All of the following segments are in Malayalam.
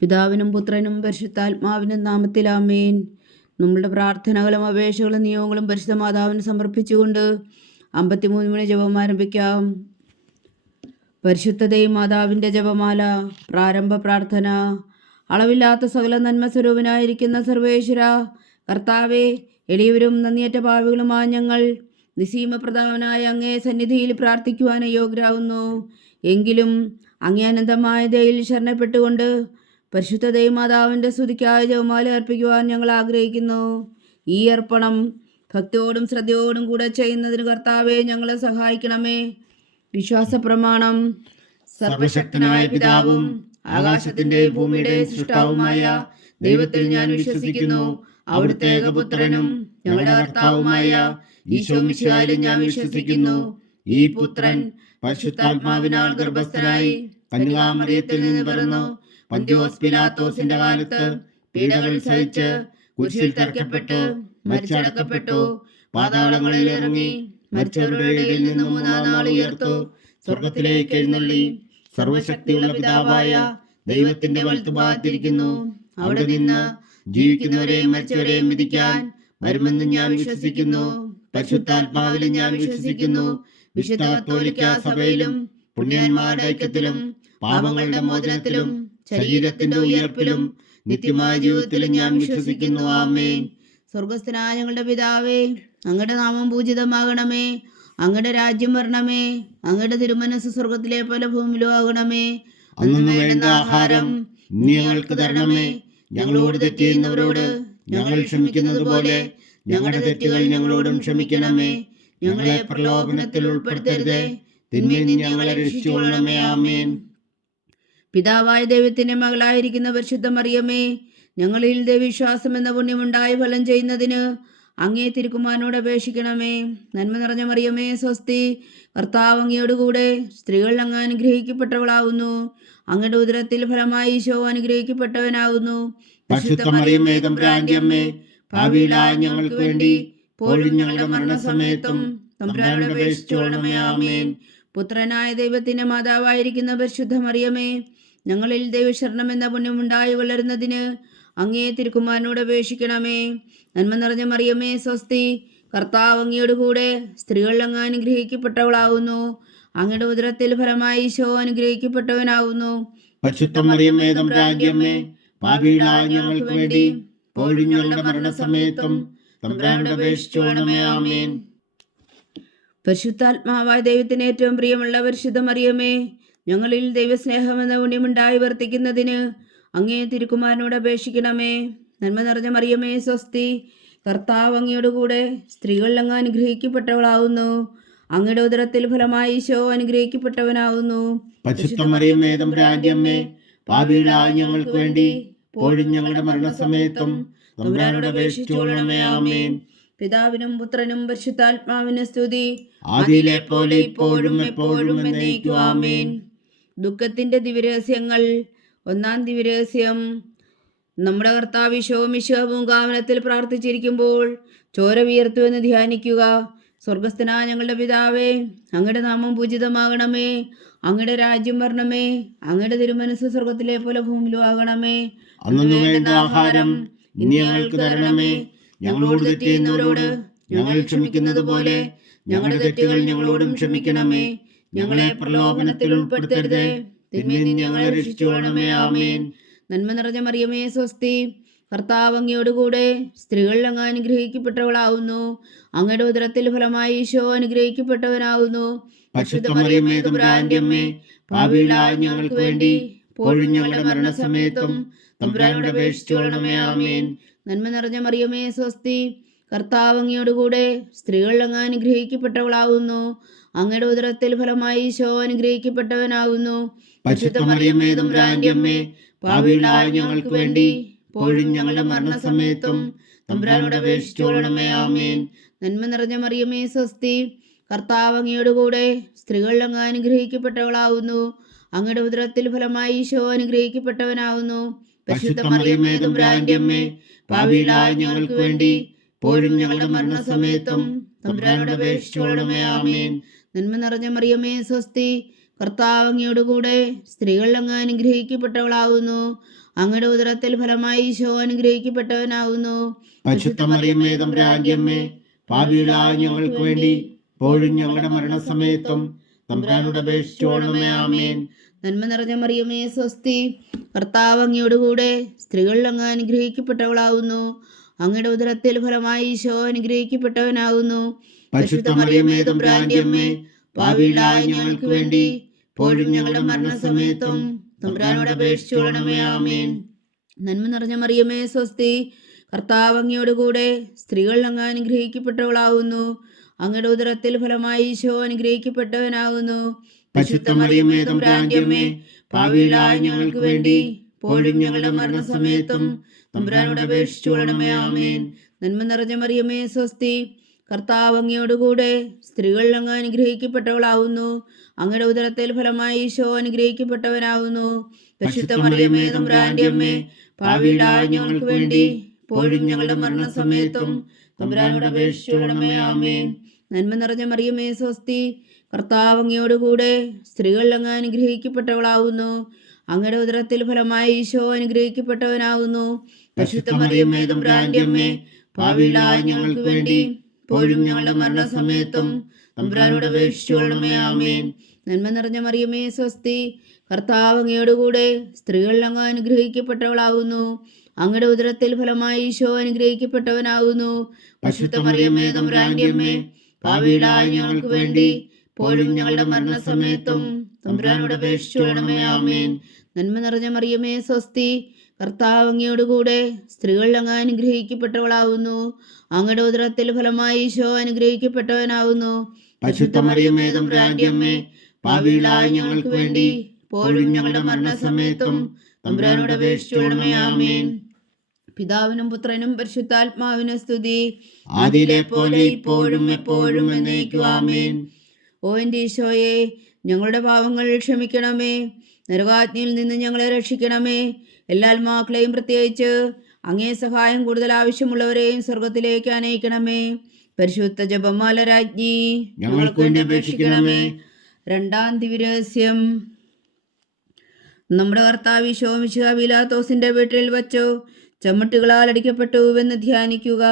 പിതാവിനും പുത്രനും പരിശുദ്ധാത്മാവിനും നാമത്തിൽ ആമേൻ. നമ്മളുടെ പ്രാർത്ഥനകളും അപേക്ഷകളും നിയമങ്ങളും പരിശുദ്ധ മാതാവിന് സമർപ്പിച്ചുകൊണ്ട് 53 മണി ജപം ആരംഭിക്കാം. പരിശുദ്ധതയും മാതാവിൻ്റെ ജപമാല. പ്രാരംഭ പ്രാർത്ഥന. അളവില്ലാത്ത സകല നന്മ സ്വരൂപനായിരിക്കുന്ന സർവേശ്വര കർത്താവെ, എളിയവരും നന്ദിയറ്റ പാപികളുമായ ഞങ്ങൾ നിസീമപ്രധാനായ അങ്ങേ സന്നിധിയിൽ പ്രാർത്ഥിക്കുവാൻ യോഗ്യരാകുന്നു. എങ്കിലും അങ്ങേ അനന്തമായ ദയയിൽ ശരണപ്പെട്ടുകൊണ്ട് പരിശുദ്ധ ദൈവമാതാവിൻ്റെ സ്തുതിക്കായ ജപമാല അർപ്പിക്കുവാൻ ഞങ്ങൾ ആഗ്രഹിക്കുന്നു. ഈ അർപ്പണം ഭക്തിയോടും ശ്രദ്ധയോടും കൂടെ ചെയ്യുന്നതിന് കർത്താവെ ഞങ്ങളെ സഹായിക്കണമേ. വിശ്വാസ പ്രമാണം. സർവശക്തനായ പിതാവും ആകാശത്തിന്റെയും ഭൂമിയുടെയും സൃഷ്ടാവുമായ ദൈവത്തിൽ ഞാൻ വിശ്വസിക്കുന്നു. അവിടുത്തെ ഏകപുത്രനും ഞങ്ങളുടെ കർത്താവുമായ ഈശോ മിശിഹായിലും ഞാൻ വിശ്വസിക്കുന്നു. ഈ പുത്രൻ പരിശുദ്ധാത്മാവിനാൽ ഗർഭസ്ഥനായി കന്യകാമറിയത്തിൽ നിന്ന് പിറന്നു, പന്തിയോസ് പിലാത്തോസിന്റെ കാലത്ത് പീഡകൾ സഹിച്ച് കുരിശിൽ തറയ്ക്കപ്പെട്ടു, മരിച്ചടക്കപ്പെട്ടു, പാതാളങ്ങളിൽ ഇറങ്ങി, മരിച്ചവരുടെ ഇടയിൽ നിന്ന് 3-ാം നാൾ ഉയർത്തു, സ്വർഗത്തിലേക്ക് എഴുന്നള്ളി, സർവശക്തിയുള്ള പിതാവായ ദൈവത്തിന്റെ വലത്തുഭാഗത്തിരിക്കുന്നു. അവിടെ നിന്ന് ജീവിക്കുന്നവരെയും മരിച്ചവരെയും വിധിക്കാൻ വരുമെന്ന് ഞാൻ വിശ്വസിക്കുന്നു. പരിശുദ്ധാത്മാവിലും ഞാൻ വിശ്വസിക്കുന്നു. വിശുദ്ധ കത്തോലിക്കാ സഭയിലും പുണ്യന്മാരുടെ ഐക്യത്തിലും പാപങ്ങളുടെ മോചനത്തിലും ശരീരത്തിന്റെ ഉയർപ്പിലും നിത്യമായ ജീവിതത്തിലും ഞാൻ വിശ്വസിക്കുന്നു. ആമേൻ. സ്വർഗസ്ഥനായ ഞങ്ങളുടെ പിതാവേ, അങ്ങയുടെ നാമം പൂജിതമാകണമേ. അങ്ങയുടെ രാജ്യം വരണമേ. അങ്ങയുടെ തിരുമനസ് സ്വർഗത്തിലെ പോലെ ഭൂമിയിലും ആകണമേ. അന്നു വേണ്ട ആഹാരം ഇനി ഞങ്ങൾക്ക് തരണമേ. ഞങ്ങളോട് തെറ്റ് ചെയ്യുന്നവരോട് ഞങ്ങൾ ക്ഷമിക്കുന്നത് പോലെ ഞങ്ങളുടെ തെറ്റുകൾ ഞങ്ങളോടും ക്ഷമിക്കണമേ. ഞങ്ങളെ പ്രലോഭനത്തിൽ ഉൾപ്പെടുത്തരുതേ, തിന്മയിൽ നിന്ന് ഞങ്ങളെ രക്ഷിച്ചുകൊള്ളണമേ. ആമേൻ. പിതാവായ ദൈവത്തിന്റെ മകളായിരിക്കുന്ന പരിശുദ്ധ മറിയമേ, ഞങ്ങളിൽ ദൈവവിശ്വാസം എന്ന പുണ്യമുണ്ടായി ഫലം ചെയ്യുന്നതിന് അങ്ങേ തിരുക്കുമാരനോട് അപേക്ഷിക്കണമേ. നന്മ നിറഞ്ഞ മറിയമേ, സ്വസ്തി. കർത്താവ് അങ്ങയോടുകൂടെ സ്ത്രീകൾ അങ്ങ് അനുഗ്രഹിക്കപ്പെട്ടവളാവുന്നു. അങ്ങയുടെ ഉദരത്തിൽ ഫലമായി ഈശോ അനുഗ്രഹിക്കപ്പെട്ടവനാകുന്നു. പരിശുദ്ധ മറിയമേ, തമ്പുരാന്റെ അമ്മേ, പാപികളായ ഞങ്ങൾക്ക് വേണ്ടി ഇപ്പോഴും ഞങ്ങളുടെ മരണസമയത്തും തമ്പുരാനോട് അപേക്ഷിച്ചുകൊള്ളണമേ. ആമേൻ. പുത്രനായ ദൈവത്തിന്റെ മാതാവായിരിക്കുന്ന പരിശുദ്ധ മറിയമേ, ഞങ്ങളിൽ ദൈവശരണം എന്ന പുണ്യമുണ്ടായി വളരുന്നതിന് അങ്ങേ തിരുക്കുമാരനോട് അപേക്ഷിക്കണമേ. നന്മ നിറഞ്ഞ മറിയമേ, സ്വസ്തി. കർത്താവ് അങ്ങയോടുകൂടെ സ്ത്രീകൾ അങ്ങ് അനുഗ്രഹിക്കപ്പെട്ടവളാവുന്നു. അങ്ങയുടെ ഉദരത്തിൽ ഫലമായി ഈശോ അനുഗ്രഹിക്കപ്പെട്ടവനാവുന്നു. പരിശുദ്ധ മറിയമേ, തമ്പുരാന്റെ അമ്മേ, പാപികളായ ഞങ്ങൾക്ക് വേണ്ടി ഇപ്പോഴും ഞങ്ങളുടെ മരണസമയത്തും തമ്പുരാനോട് അപേക്ഷിച്ചുകൊള്ളണമേ. ആമേൻ. പരിശുദ്ധാത്മാവായ ദൈവത്തിന് ഏറ്റവും പ്രിയമുള്ള പരിശുദ്ധ മറിയമേ, ഞങ്ങളിൽ ദൈവസ്നേഹം എന്ന പുണ്യമുണ്ടായി വർത്തിക്കുന്നതിന് അങ്ങേ തിരുക്കുമാരനോട് അപേക്ഷിക്കണമേ. നന്മ നിറഞ്ഞ മറിയമേ, സ്വസ്തി. കർത്താവ് അങ്ങയോടുകൂടെ സ്ത്രീകൾ അങ്ങ് അനുഗ്രഹിക്കപ്പെട്ടവളാവുന്നു. അങ്ങയുടെ ഉദരത്തിൽ ഫലമായി ഈശോ അനുഗ്രഹിക്കപ്പെട്ടവനാവുന്നു. പരിശുദ്ധ മറിയമേ, തമ്പുരാന്റെ അമ്മേ, പാപികളായ ഞങ്ങൾക്ക് വേണ്ടി ഇപ്പോഴും ഞങ്ങളുടെ മരണസമയത്തും തമ്പുരാനോട് അപേക്ഷിച്ചുകൊള്ളണമേ. ആമേൻ. പിതാവിനും പുത്രനും പരിശുദ്ധാത്മാവിനും സ്തുതി, ആദിയിലെ പോലെ ഇപ്പോഴും എപ്പോഴും എന്നേക്കും. ആമേൻ. ദുഃഖത്തിന്റെ ദിവ്യരഹസ്യങ്ങൾ. 1-ാം ദിവ്യരഹസ്യം. നമ്മുടെ കർത്താവ് ഈശോ മിശിഹാ പൂങ്കാവനത്തിൽ പ്രാർത്ഥിച്ചിരിക്കുമ്പോൾ ചോര വിയർത്തുവെന്ന് ധ്യാനിക്കുക. സ്വർഗസ്ഥനായ ഞങ്ങളുടെ പിതാവേ, അങ്ങയുടെ നാമം പൂജിതമാകണമേ. അങ്ങയുടെ രാജ്യം വരണമേ. അങ്ങയുടെ തിരുമനസ് സ്വർഗത്തിലെ പോലെ ഭൂമിയിലും ആകണമേ. അന്നു വേണ്ട ആഹാരം ഇനി ഞങ്ങൾക്ക് തരണമേ. ഞങ്ങളോട് തെറ്റ് ചെയ്യുന്നവരോട് ഞങ്ങൾ ക്ഷമിക്കുന്നത് പോലെ ഞങ്ങളുടെ തെറ്റുകൾ ഞങ്ങളോടും ക്ഷമിക്കണമേ. ഞങ്ങളെ പ്രലോഭനത്തിൽ ഉൾപ്പെടുത്തരുതേ, തിന്മയിൽ നിന്ന് ഞങ്ങളെ രക്ഷിച്ചുകൊള്ളണമേ. ആമേൻ. നന്മ നിറഞ്ഞ മറിയമേ, സ്വസ്തി. കർത്താവ് അങ്ങയോടുകൂടെ സ്ത്രീകൾ അങ്ങ് അനുഗ്രഹിക്കപ്പെട്ടവളാവുന്നു. അങ്ങയുടെ ഉദരത്തിൽ ഫലമായി ഈശോ അനുഗ്രഹിക്കപ്പെട്ടവനാകുന്നു. പരിശുദ്ധ മറിയമേ, തമ്പുരാന്റെ അമ്മേ, പാപികളായ ഞങ്ങൾക്ക് വേണ്ടി ഇപ്പോഴും ഞങ്ങളുടെ മരണസമയത്തും തമ്പുരാനോട് അപേക്ഷിച്ചുകൊള്ളണമേ. ആമേൻ. നന്മ നിറഞ്ഞ മറിയമേ, സ്വസ്തി. കർത്താവ് അങ്ങയോടുകൂടെ സ്ത്രീകൾ അങ്ങ് അനുഗ്രഹിക്കപ്പെട്ടവളാവുന്നു. അങ്ങയുടെ ഉദരത്തിൽ ഫലമായി ഈശോ അനുഗ്രഹിക്കപ്പെട്ടവനാകുന്നു. പരിശുദ്ധ മറിയമേ, തമ്പുരാന്റെ അമ്മേ, പാപികളായ ഞങ്ങൾക്ക് വേണ്ടി ഇപ്പോഴും ഞങ്ങളുടെ മരണസമയത്തും തമ്പുരാനോട് അപേക്ഷിച്ചുകൊള്ളണമേ. ആമേൻ. നന്മ നിറഞ്ഞ മറിയമേ, സ്വസ്തി. കർത്താവ് അങ്ങയോടുകൂടെ സ്ത്രീകൾ അങ്ങ് അനുഗ്രഹിക്കപ്പെട്ടവളാവുന്നു. അങ്ങയുടെ ഉദരത്തിൽ ഫലമായി ഈശോ അനുഗ്രഹിക്കപ്പെട്ടവനാവുന്നു. പരിശുദ്ധ മറിയമേ, തമ്പുരാന്റെ അമ്മേ, പാപികളായ ഞങ്ങൾക്ക് വേണ്ടി ഇപ്പോഴും ഞങ്ങളുടെ മരണസമയത്തും തമ്പുരാനോട് അപേക്ഷിച്ചുകൊള്ളണമേ. ആമേൻ. നന്മ നിറഞ്ഞ മറിയമേ, സ്വസ്തി. കർത്താവ് അങ്ങയോട് കൂടെ സ്ത്രീകൾ അങ്ങ് അനുഗ്രഹിക്കപ്പെട്ടവളാവുന്നു. അങ്ങയുടെ ഉദരത്തിൽ ഫലമായി ഈശോ അനുഗ്രഹിക്കപ്പെട്ടവനാവുന്നു. പരിശുദ്ധ മറിയമേ തമ്പുരാന്റെ അമ്മേ, പാപികളായ ഞങ്ങൾക്ക് വേണ്ടി ഇപ്പോഴും ഞങ്ങളുടെ മരണസമയത്തും തമ്പുരാനോട് അപേക്ഷിച്ചുകൊള്ളണമേ. ആമേൻ. നന്മ നിറഞ്ഞ മറിയമേ സ്വസ്തി, കർത്താവ് അങ്ങയോട് കൂടെ സ്ത്രീകൾ അങ്ങ് അനുഗ്രഹിക്കപ്പെട്ടവളാവുന്നു. അങ്ങയുടെ ഉദരത്തിൽ ഫലമായി ഈശോ അനുഗ്രഹിക്കപ്പെട്ടവനാവുന്നു. പരിശുദ്ധ മറിയമേ തമ്പുരാന്റെ അമ്മേ, പാപികളായ ഞങ്ങൾക്ക് വേണ്ടി ഇപ്പോഴും ഞങ്ങളുടെ മരണസമയത്തും തമ്പുരാനോട് അപേക്ഷിച്ചുകൊള്ളണമേ. ആമേൻ. നന്മ നിറഞ്ഞ മറിയമേ സ്വസ്തി, കർത്താവ് അങ്ങയോട് കൂടെ സ്ത്രീകൾ അങ്ങ് അനുഗ്രഹിക്കപ്പെട്ടവളാവുന്നു. അങ്ങയുടെ ഉദരത്തിൽ ഫലമായി ഈശോ അനുഗ്രഹിക്കപ്പെട്ടവനാകുന്നു. പരിശുദ്ധ മറിയമേ തമ്പുരാന്റെ അമ്മേ, പാപികളായ ഞങ്ങൾക്ക് വേണ്ടി ഇപ്പോഴും ഞങ്ങളുടെ മരണസമയത്തും തമ്പുരാനോട് അപേക്ഷിച്ചുകൊള്ളണമേ. ആമേൻ. നന്മ നിറഞ്ഞ മറിയമേ സ്വസ്തി, കർത്താവ് അങ്ങയോട് കൂടെ സ്ത്രീകൾ അങ്ങ് അനുഗ്രഹിക്കപ്പെട്ടവളാവുന്നു. അങ്ങയുടെ ഉദരത്തിൽ ഫലമായി ഈശോ അനുഗ്രഹിക്കപ്പെട്ടവനാവുന്നു. പരിശുദ്ധ മറിയമേ തമ്പുരാന്റെ അമ്മേ, പാപികളായ ഞങ്ങൾക്ക് വേണ്ടി ഇപ്പോഴും ഞങ്ങളുടെ മരണസമയത്തും തമ്പുരാനോട് അപേക്ഷിച്ചുകൊള്ളണമേ. ആമേൻ. നന്മ നിറഞ്ഞ മറിയമേ സ്വസ്തി, കർത്താവ് അങ്ങയോട് കൂടെ സ്ത്രീകൾ അങ്ങ് അനുഗ്രഹിക്കപ്പെട്ടവളാവുന്നു. അങ്ങയുടെ ഉദരത്തിൽ ഫലമായി ഈശോ അനുഗ്രഹിക്കപ്പെട്ടവനാവുന്നു. പരിശുദ്ധ മറിയമേ തമ്പുരാന്റെ അമ്മേ, പാപികളായ ഞങ്ങൾക്ക് വേണ്ടി ഇപ്പോഴും ഞങ്ങളുടെ മരണസമയത്തും തമ്പുരാനോട് അപേക്ഷിച്ചുകൊള്ളണമേ. ആമേൻ. നന്മ നിറഞ്ഞ മറിയമേ സ്വസ്തി, കർത്താവ് അങ്ങയോട് കൂടെ സ്ത്രീകൾ അങ്ങ് അനുഗ്രഹിക്കപ്പെട്ടവളാവുന്നു. അങ്ങയുടെ ഉദരത്തിൽ ഫലമായി ഈശോ അനുഗ്രഹിക്കപ്പെട്ടവനാവുന്നു. പരിശുദ്ധ മറിയമേ തമ്പുരാന്റെ അമ്മേ, പാപികളായ ഞങ്ങൾക്ക് വേണ്ടി ഇപ്പോഴും ഞങ്ങളുടെ മരണസമയത്തും തമ്പുരാനോട് അപേക്ഷിച്ചുകൊള്ളണമേ. ആമേൻ. നന്മ നിറഞ്ഞ മറിയമേ സ്വസ്തി, കർത്താവ് അങ്ങയോട് കൂടെ സ്ത്രീകൾ അങ്ങ് അനുഗ്രഹിക്കപ്പെട്ടവളാവുന്നു. അങ്ങയുടെ ഉദരത്തിൽ ഫലമായി ഈശോ അനുഗ്രഹിക്കപ്പെട്ടവനാവുന്നു. പരിശുദ്ധ മറിയമേ തമ്പുരാന്റെ അമ്മേ, പാപികളായ ഞങ്ങൾക്ക് വേണ്ടി ഇപ്പോഴും ഞങ്ങളുടെ മരണസമയത്തും തമ്പുരാനോട് അപേക്ഷിച്ചുകൊള്ളണമേ. ആമേൻ. പിതാവിനും പുത്രനും പരിശുദ്ധാത്മാവിനും സ്തുതി, ആദിയിലെ പോലെ ഇപ്പോഴും എപ്പോഴും എന്നേക്കും. ആമേൻ. ഓ എൻ്റെ ഈശോയെ, ഞങ്ങളുടെ പാവങ്ങൾ ക്ഷമിക്കണമേ. നരകാജ്ഞയിൽ നിന്ന് ഞങ്ങളെ രക്ഷിക്കണമേ. എല്ലാ ആത്മാക്കളെയും പ്രത്യേകിച്ച് അങ്ങേ സഹായം കൂടുതൽ ആവശ്യമുള്ളവരെയും സ്വർഗത്തിലേക്ക് അനയിക്കണമേ. പരിശുദ്ധ ജപമാല രാജ്ഞി, ഞങ്ങൾക്ക് വേണ്ടി അപേക്ഷിക്കണമേ. രണ്ടാം ദിവ്യരഹസ്യം. നമ്മുടെ കർത്താവ് ഈശോ മിശിഹാ പീലാത്തോസിന്റെ വീട്ടിൽ വച്ചു ചമ്മട്ടുകളാൽ അടിക്കപ്പെട്ടുവെന്ന് ധ്യാനിക്കുക.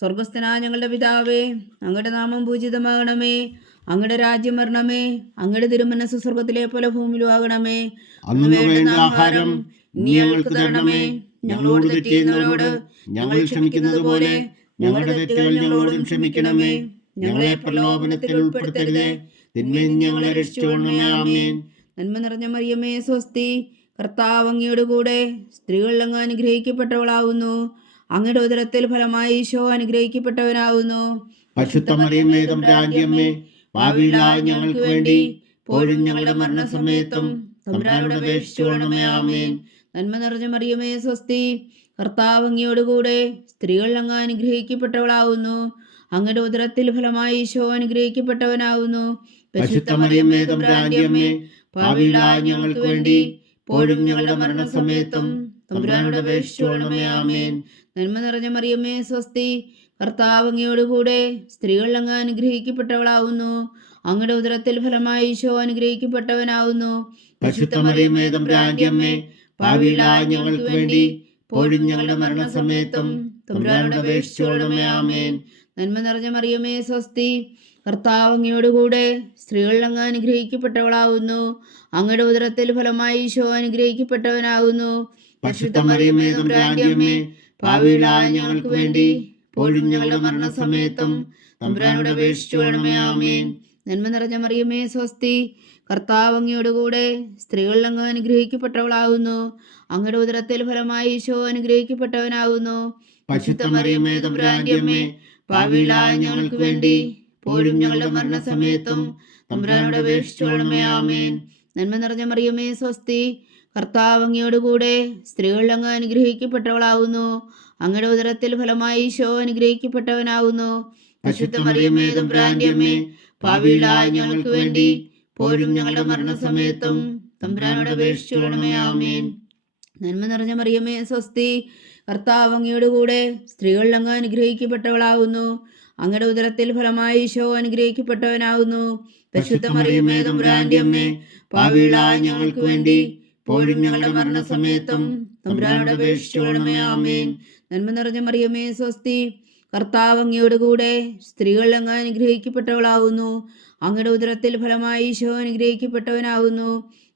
സ്വർഗസ്ഥനായ ഞങ്ങളുടെ പിതാവേ, അങ്ങയുടെ നാമം പൂജിതമാകണമേ. അങ്ങയുടെ രാജ്യം വരണമേ. അങ്ങയുടെ തിരുമനസ്സ് സ്വർഗത്തിലെ പോലെ ഭൂമിയിലും ആകണമേ. അന്ന് വേണ്ട ആഹാരം ഇനി ഞങ്ങൾക്ക് തരണമേ. ഞങ്ങളോട് തെറ്റ് ചെയ്യുന്നവരോട് ഞങ്ങൾ ക്ഷമിക്കുന്നത് പോലെ ഞങ്ങളുടെ തെറ്റുകൾ ഞങ്ങളോടും ക്ഷമിക്കണമേ. ഞങ്ങളെ പ്രലോഭനത്തിൽ ഉൾപ്പെടുത്തരുതേ, തിന്മയിൽ നിന്ന് ഞങ്ങളെ രക്ഷിച്ചുകൊള്ളണമേ. ആമേൻ. നന്മ നിറഞ്ഞ മറിയമേ സ്വസ്തി, കർത്താവ് അങ്ങയോട് കൂടെ സ്ത്രീകൾ അങ്ങ് അനുഗ്രഹിക്കപ്പെട്ടവളാവുന്നു. അങ്ങയുടെ ഉദരത്തിൽ ഫലമായി ഈശോ അനുഗ്രഹിക്കപ്പെട്ടവനാവുന്നു. പരിശുദ്ധ മറിയമേ തമ്പുരാന്റെ അമ്മേ, പാപികളായ ഞങ്ങൾക്ക് വേണ്ടി ഇപ്പോഴും ഞങ്ങളുടെ മരണസമയത്തും തമ്പുരാനോട് അപേക്ഷിച്ചുകൊള്ളണമേ. ആമേൻ. നന്മ നിറഞ്ഞ മറിയമേ സ്വസ്തി, കർത്താവ് അങ്ങയോട് കൂടെ സ്ത്രീകൾ അങ്ങ് അനുഗ്രഹിക്കപ്പെട്ടവളാവുന്നു. അങ്ങയുടെ ഉദരത്തിൽ ഫലമായി ഈശോ അനുഗ്രഹിക്കപ്പെട്ടവനാവുന്നു. പരിശുദ്ധ മറിയമേ തമ്പുരാന്റെ അമ്മേ, പാപികളായ ഞങ്ങൾക്ക് വേണ്ടി ഇപ്പോഴും ഞങ്ങളുടെ മരണസമയത്തും തമ്പുരാനോട് അപേക്ഷിച്ചുകൊള്ളണമേ. ആമേൻ. നന്മ നിറഞ്ഞ മറിയമേ സ്വസ്തി, കർത്താവ് അങ്ങയോട് കൂടെ സ്ത്രീകൾ അങ്ങ് അനുഗ്രഹിക്കപ്പെട്ടവളാവുന്നു. അങ്ങയുടെ ഉദരത്തിൽ ഫലമായി ഈശോ അനുഗ്രഹിക്കപ്പെട്ടവനാവുന്നു. പരിശുദ്ധ മറിയമേ തമ്പുരാന്റെ അമ്മേ, പാപികളായ ഞങ്ങൾക്ക് വേണ്ടി ഇപ്പോഴും ഞങ്ങളുടെ മരണസമയത്തും തമ്പുരാനോട് അപേക്ഷിച്ചുകൊള്ളണമേ. ആമേൻ. നന്മ നിറഞ്ഞ മറിയമേ സ്വസ്തി, കർത്താവ് അങ്ങയോട് കൂടെ സ്ത്രീകൾ അങ്ങ് അനുഗ്രഹിക്കപ്പെട്ടവളാവുന്നു. അങ്ങയുടെ ഉദരത്തിൽ ഫലമായി ഈശോ അനുഗ്രഹിക്കപ്പെട്ടവനാകുന്നു. പരിശുദ്ധ മറിയമേ തമ്പുരാന്റെ അമ്മേ, പാപികളായ ഞങ്ങൾക്ക് വേണ്ടി ഇപ്പോഴും ഞങ്ങളുടെ മരണസമയത്തും തമ്പുരാനോട് അപേക്ഷിച്ചുകൊള്ളണമേ. ആമേൻ. നന്മ നിറഞ്ഞ മറിയമേ സ്വസ്തി, കർത്താവ് അങ്ങയോട് കൂടെ സ്ത്രീകൾ അങ്ങ് അനുഗ്രഹിക്കപ്പെട്ടവളാകുന്നു. അങ്ങയുടെ ഉദരത്തിൽ ഫലമായി ഈശോ അനുഗ്രഹിക്കപ്പെട്ടവനാകുന്നു. പരിശുദ്ധ മറിയമേ തമ്പുരാന്റെ അമ്മേ, പാപികളായ ഞങ്ങൾക്ക് വേണ്ടി ഇപ്പോഴും ഞങ്ങളുടെ മരണസമയത്തും തമ്പുരാനോട് അപേക്ഷിച്ചുകൊള്ളണമേ. ആമേൻ. നന്മ നിറഞ്ഞ മറിയമേ സ്വസ്തി, കർത്താവ് അങ്ങയോട് കൂടെ സ്ത്രീകൾ അങ്ങ് അനുഗ്രഹിക്കപ്പെട്ടവളാകുന്നു. അങ്ങയുടെ ഉദരത്തിൽ ഫലമായി ഈശോ അനുഗ്രഹിക്കപ്പെട്ടവനാകുന്നു. പരിശുദ്ധ മറിയമേ തമ്പുരാന്റെ അമ്മേ, പാപികളായ ഞങ്ങൾക്ക് വേണ്ടി ഇപ്പോഴും ഞങ്ങളുടെ മരണസമയത്തും തമ്പുരാനോട് അപേക്ഷിച്ചുകൊള്ളണമേ. ആമേൻ. നന്മ നിറഞ്ഞ മറിയമേ സ്വസ്തി, കർത്താവ് അങ്ങയോട് കൂടെ സ്ത്രീകൾ അങ്ങ് അനുഗ്രഹിക്കപ്പെട്ടവളാകുന്നു. അങ്ങയുടെ ഉദരത്തിൽ ഫലമായി ഈശോ അനുഗ്രഹിക്കപ്പെട്ടവനാകുന്നു. പരിശുദ്ധ മറിയമേ തമ്പുരാന്റെ അമ്മേ, പാപികളായ ഞങ്ങൾക്ക് വേണ്ടി ഇപ്പോഴും ഞങ്ങളുടെ മരണസമയത്തും തമ്പുരാനോട് അപേക്ഷിച്ചുകൊള്ളണമേ. ആമേൻ. നന്മ നിറഞ്ഞ മറിയമേ സ്വസ്തി, കർത്താവ് അങ്ങയോടുകൂടെ സ്ത്രീകൾ അങ്ങ് അനുഗ്രഹിക്കപ്പെട്ടവളാകുന്നു. അങ്ങയുടെ ഉദരത്തിൽ ഫലമായി ഈശോ അനുഗ്രഹിക്കപ്പെട്ടവനാകുന്നു.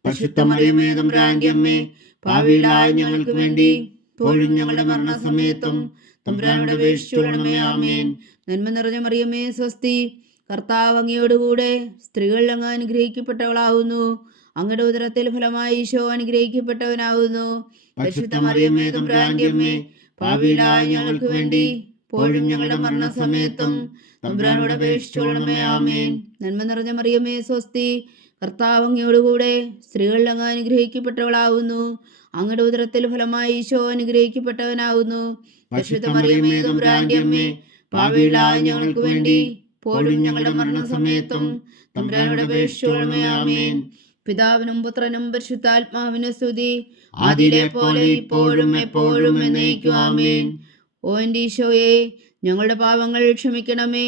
പരിശുദ്ധ മറിയമേ തമ്പുരാന്റെ അമ്മേ, പാപികളായ ഞങ്ങൾക്ക് വേണ്ടി ഇപ്പോഴും ഞങ്ങളുടെ മരണസമയത്തും തമ്പുരാനോട് അപേക്ഷിച്ചുകൊള്ളണമേ. ആമേൻ. നന്മ നിറഞ്ഞ മറിയമേ സ്വസ്തി, കർത്താവ് അങ്ങയോടുകൂടെ സ്ത്രീകൾ അങ്ങ് അനുഗ്രഹിക്കപ്പെട്ടവളാകുന്നു. അങ്ങയുടെ ഉദരത്തിൽ ഫലമായി ഈശോ അനുഗ്രഹിക്കപ്പെട്ടവനാകുന്നു. പരിശുദ്ധ മറിയമേ തമ്പുരാന്റെ അമ്മേ, പാപികളായ ഞങ്ങൾക്ക് വേണ്ടി ഇപ്പോഴും ഞങ്ങളുടെ മരണസമയത്തും തമ്പുരാനോട് അപേക്ഷിച്ചുകൊള്ളണമേ. ആമേൻ. നന്മ നിറഞ്ഞ മറിയമേ സ്വസ്തി, കർത്താവ് അങ്ങയോടുകൂടെ സ്ത്രീകൾ അങ്ങ് അനുഗ്രഹിക്കപ്പെട്ടവളാകുന്നു. അങ്ങയുടെ ഉദരത്തിൽ ഫലമായി ഈശോ അനുഗ്രഹിക്കപ്പെട്ടവനാകുന്നു. പരിശുദ്ധ മറിയമേ തമ്പുരാന്റെ അമ്മേ, പാപികളായ ഞങ്ങൾക്ക് വേണ്ടി ഇപ്പോഴും ഞങ്ങളുടെ മരണസമയത്തും തമ്പുരാനോട് അപേക്ഷിച്ചുകൊള്ളണമേ. ആമേൻ. പിതാവിനും പുത്രനും പരിശുദ്ധാത്മാവിനും സ്തുതി, ആദിയിലെ പോലെ ഇപ്പോഴും എപ്പോഴും എന്നേക്കും. ആമേൻ. ഓ എൻ്റെ ഈശോയെ, ഞങ്ങളുടെ പാപങ്ങൾ ക്ഷമിക്കണമേ.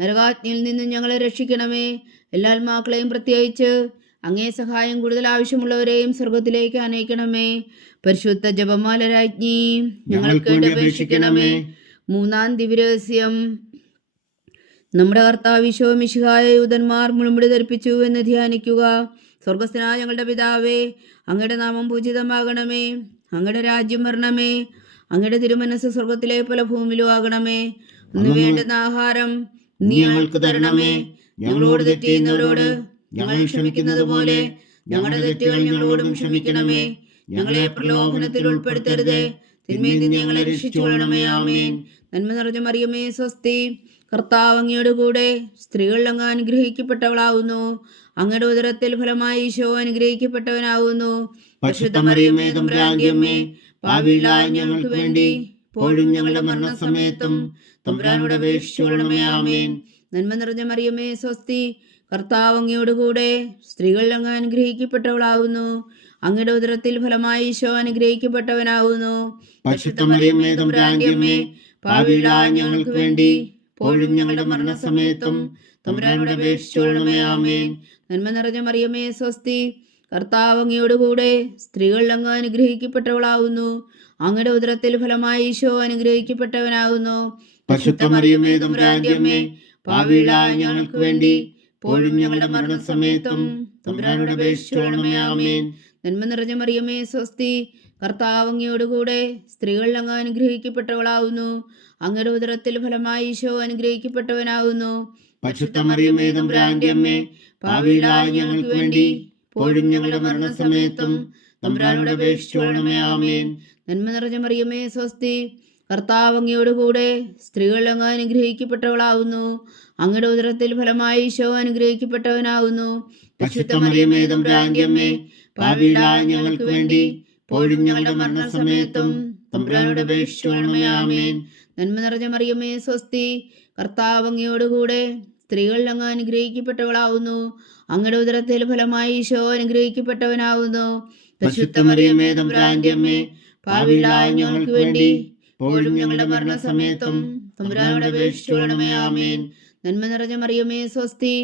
നരകാഗ്നിയിൽ നിന്ന് ഞങ്ങളെ രക്ഷിക്കണമേ. എല്ലാ ആത്മാക്കളെയും പ്രത്യേകിച്ച് അങ്ങേ സഹായം കൂടുതൽ ആവശ്യമുള്ളവരെയും സ്വർഗത്തിലേക്ക് അനയിക്കണമേ. പരിശുദ്ധ ജപമാല രാജ്ഞി, ഞങ്ങൾക്ക് വേണ്ടി അപേക്ഷിക്കണമേ. മൂന്നാം ദിവ്യരഹസ്യം. നമ്മുടെ കർത്താവ് ഈശോ മിശിഹായ യൂതന്മാർ മുൾമുടി ധരിപ്പിച്ചു എന്ന് ധ്യാനിക്കുക. സ്വർഗസ്ഥനായ ഞങ്ങളുടെ പിതാവേ, അങ്ങയുടെ നാമം പൂജിതമാകണമേ. അങ്ങയുടെ രാജ്യം വരണമേ. അങ്ങയുടെ തിരുമനസ് സ്വർഗത്തിലെ പോലെ ഭൂമിയിലും ആകണമേ. അന്ന് വേണ്ടുന്ന ആഹാരം നീ ഞങ്ങൾക്ക് തരണമേ. ഞങ്ങളോട് തെറ്റ് ചെയ്യുന്നവരോട് ഞങ്ങൾ ക്ഷമിക്കുന്നത് പോലെ ഞങ്ങളുടെ തെറ്റുകൾ ഞങ്ങളോടും ക്ഷമിക്കണമേ. ഞങ്ങളെ പ്രലോഭനത്തിൽ ഉൾപ്പെടുത്തരുതേ, തിന്മയിൽ നിന്ന് ഞങ്ങളെ രക്ഷിച്ചുകൊള്ളണമേ. ആമേൻ. നന്മ നിറഞ്ഞ മറിയമേ സ്വസ്തി, കർത്താവ് അങ്ങയുടെ കൂടെ സ്ത്രീകൾ അങ്ങ് അനുഗ്രഹിക്കപ്പെട്ടവളാകുന്നു. അങ്ങയുടെ ഉദരത്തിൽ ഫലമായി ഈശോ അനുഗ്രഹിക്കപ്പെട്ടവനാകുന്നു. പരിശുദ്ധ മറിയമേ തമ്പുരാന്റെ അമ്മേ, പാപികളായ ഞങ്ങൾക്ക് വേണ്ടി ഇപ്പോഴും ഞങ്ങളുടെ മരണസമയത്തും തമ്പുരാനോട് അപേക്ഷിച്ചുകൊള്ളണമേ. ആമേൻ. നന്മ നിറഞ്ഞ മറിയമേ സ്വസ്തി, കർത്താവ് അങ്ങയോടുകൂടെ സ്ത്രീകൾ അങ്ങ് അനുഗ്രഹിക്കപ്പെട്ടവളാകുന്നു. അങ്ങയുടെ ഉദരത്തിൽ ഫലമായി ഈശോ അനുഗ്രഹിക്കപ്പെട്ടവനാകുന്നു. പരിശുദ്ധ മറിയമേ തമ്പുരാന്റെ അമ്മേ, പാപികളായ ഞങ്ങൾക്ക് വേണ്ടി ഇപ്പോഴും ഞങ്ങളുടെ മരണസമയത്തും തമ്പുരാനോട് അപേക്ഷിച്ചുകൊള്ളണമേ. ആമേൻ. നന്മ നിറഞ്ഞ മറിയമേ സ്വസ്തി, കർത്താവ് അങ്ങയോടുകൂടെ സ്ത്രീകൾ അങ്ങ് അനുഗ്രഹിക്കപ്പെട്ടവളാകുന്നു. അങ്ങയുടെ ഉദരത്തിൽ ഫലമായി ഈശോ അനുഗ്രഹിക്കപ്പെട്ടവനാകുന്നു. പരിശുദ്ധ മറിയമേ തമ്പുരാന്റെ അമ്മേ, പാപികളായ ഞങ്ങൾക്ക് വേണ്ടി ഇപ്പോഴും ഞങ്ങളുടെ മരണസമയത്തും തമ്പുരാനോട് അപേക്ഷിച്ചുകൊള്ളണമേ. ആമേൻ. നന്മ നിറഞ്ഞ മറിയമേ സ്വസ്തി, കർത്താവ് അങ്ങയോടുകൂടെ സ്ത്രീകൾ അങ്ങ് അനുഗ്രഹിക്കപ്പെട്ടവളാകുന്നു. അങ്ങയുടെ ഉദരത്തിൽ ഫലമായി ഈശോ അനുഗ്രഹിക്കപ്പെട്ടവനാകുന്നു. പരിശുദ്ധ മറിയമേ തമ്പുരാന്റെ അമ്മേ, പാപികളായ ഞങ്ങൾക്ക് വേണ്ടി ഇപ്പോഴും ഞങ്ങളുടെ മരണസമയത്തും തമ്പുരാനോട് അപേക്ഷിച്ചുകൊള്ളണമേ. ആമേൻ. നന്മ നിറഞ്ഞ മറിയമേ സ്വസ്തി, കർത്താവ് അങ്ങയോടുകൂടെ സ്ത്രീകൾ അങ്ങ് അനുഗ്രഹിക്കപ്പെട്ടവളാകുന്നു. അങ്ങയുടെ ഉദരത്തിൽ ഫലമായി ഈശോ അനുഗ്രഹിക്കപ്പെട്ടവനാകുന്നു. പരിശുദ്ധ മറിയമേ തമ്പുരാന്റെ അമ്മേ, പാപികളായ ഞങ്ങൾക്ക് വേണ്ടി ഇപ്പോഴും ഞങ്ങളുടെ മരണസമയത്തും തമ്പുരാനോട് അപേക്ഷിച്ചുകൊള്ളണമേ. ആമേൻ. നന്മ നിറഞ്ഞ മറിയമേ സ്വസ്തി, കർത്താവ് അങ്ങയോടുകൂടെ സ്ത്രീകൾ അങ്ങ് അനുഗ്രഹിക്കപ്പെട്ടവളാകുന്നു. അങ്ങയുടെ ഉദരത്തിൽ ഫലമായി ഈശോ അനുഗ്രഹിക്കപ്പെട്ടവനാകുന്നു. പരിശുദ്ധ മറിയമേ തമ്പുരാന്റെ അമ്മേ, പാപികളായ ഞങ്ങൾക്ക് വേണ്ടി ഇപ്പോഴും ഞങ്ങളുടെ മരണസമയത്തും തമ്പുരാനോട് അപേക്ഷിച്ചുകൊള്ളണമേ. ആമേൻ. നന്മ നിറഞ്ഞ മറിയമേ സ്വസ്തി,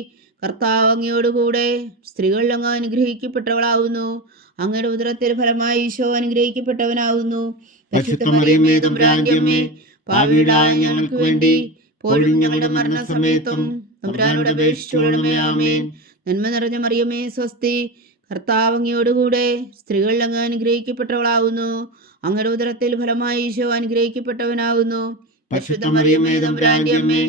കർത്താവ് അങ്ങയോടുകൂടെ സ്ത്രീകൾ അങ്ങ് അനുഗ്രഹിക്കപ്പെട്ടവളാകുന്നു. അങ്ങയുടെ ഉദരത്തിൽ ഫലമായി ഈശോ അനുഗ്രഹിക്കപ്പെട്ടവനാകുന്നു. പരിശുദ്ധ മറിയമേ തമ്പുരാന്റെ അമ്മേ, പാപികളായ ഞങ്ങൾക്ക് വേണ്ടി ഇപ്പോഴും ഞങ്ങളുടെ മരണസമയത്തും തമ്പുരാനോട് അപേക്ഷിച്ചുകൊള്ളണമേ. ആമേൻ. നന്മ നിറഞ്ഞ മറിയമേ സ്വസ്തി, കർത്താവ് അങ്ങയോടുകൂടെ സ്ത്രീകൾ അങ്ങ് അനുഗ്രഹിക്കപ്പെട്ടവളാകുന്നു. അങ്ങയുടെ ഉദരത്തിൽ ഫലമായി ഈശോ അനുഗ്രഹിക്കപ്പെട്ടവനാകുന്നു. പരിശുദ്ധ മറിയമേ തമ്പുരാന്റെ അമ്മേ,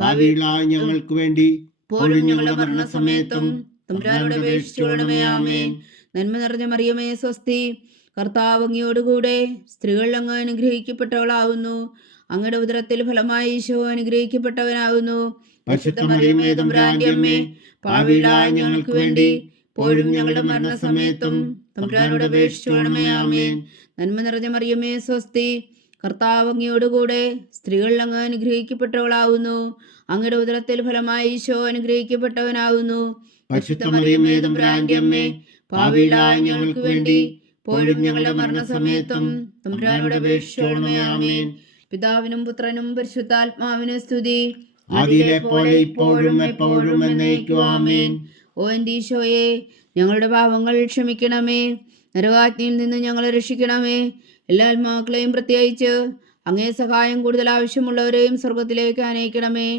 പാപികളായ ഞങ്ങൾക്ക് വേണ്ടി ഇപ്പോഴും ഞങ്ങളുടെ മരണസമയത്തും തമ്പുരാനോട് അപേക്ഷിച്ചുകൊള്ളണമേ. ആമേൻ. നന്മ നിറഞ്ഞ മറിയമേ സ്വസ്തി, കർത്താവ് അങ്ങയോടുകൂടെ സ്ത്രീകൾ അങ്ങ് അനുഗ്രഹിക്കപ്പെട്ടവളാകുന്നു. അങ്ങയുടെ ഉദരത്തിൽ ഫലമായി ഈശോ അനുഗ്രഹിക്കപ്പെട്ടവനാകുന്നു. പരിശുദ്ധ മറിയമേ തമ്പുരാന്റെ അമ്മേ, പാപികളായ ഞങ്ങൾക്ക് വേണ്ടി ഇപ്പോഴും ഞങ്ങളുടെ മരണസമയത്തും തമ്പുരാനോട് അപേക്ഷിച്ചുകൊള്ളണമേ. ആമേൻ. നന്മ നിറഞ്ഞ മറിയമേ സ്വസ്തി, കർത്താവ് അങ്ങയോടുകൂടെ സ്ത്രീകൾ അങ്ങ് അനുഗ്രഹിക്കപ്പെട്ടവളാകുന്നു. അങ്ങയുടെ ഉദരത്തിൽ ഫലമായി ഈശോ അനുഗ്രഹിക്കപ്പെട്ടവനാകുന്നു. പരിശുദ്ധ മറിയമേ തമ്പുരാന്റെ അമ്മേ, പാപികളായ ഞങ്ങൾക്ക് വേണ്ടി ഇപ്പോഴും ഞങ്ങളുടെ മരണസമയത്തും തമ്പുരാനോട് അപേക്ഷിച്ചുകൊള്ളണമേ. ആമേൻ. പിതാവിനും പുത്രനും പരിശുദ്ധാത്മാവിനും സ്തുതി, ആദിയിലെ പോലെ ഇപ്പോഴും എപ്പോഴും എന്നേക്കും ആമേൻ. ഓ എൻ്റെ ഈശോയെ, ഞങ്ങളുടെ പാപങ്ങൾ ക്ഷമിക്കണമേ. നരകാഗ്നിയിൽ നിന്ന് ഞങ്ങളെ രക്ഷിക്കണമേ. എല്ലാ ആത്മാക്കളെയും പ്രത്യേകിച്ച് അങ്ങേ സഹായം കൂടുതൽ ആവശ്യമുള്ളവരെയും സ്വർഗത്തിലേക്ക് അനയിക്കണമേ.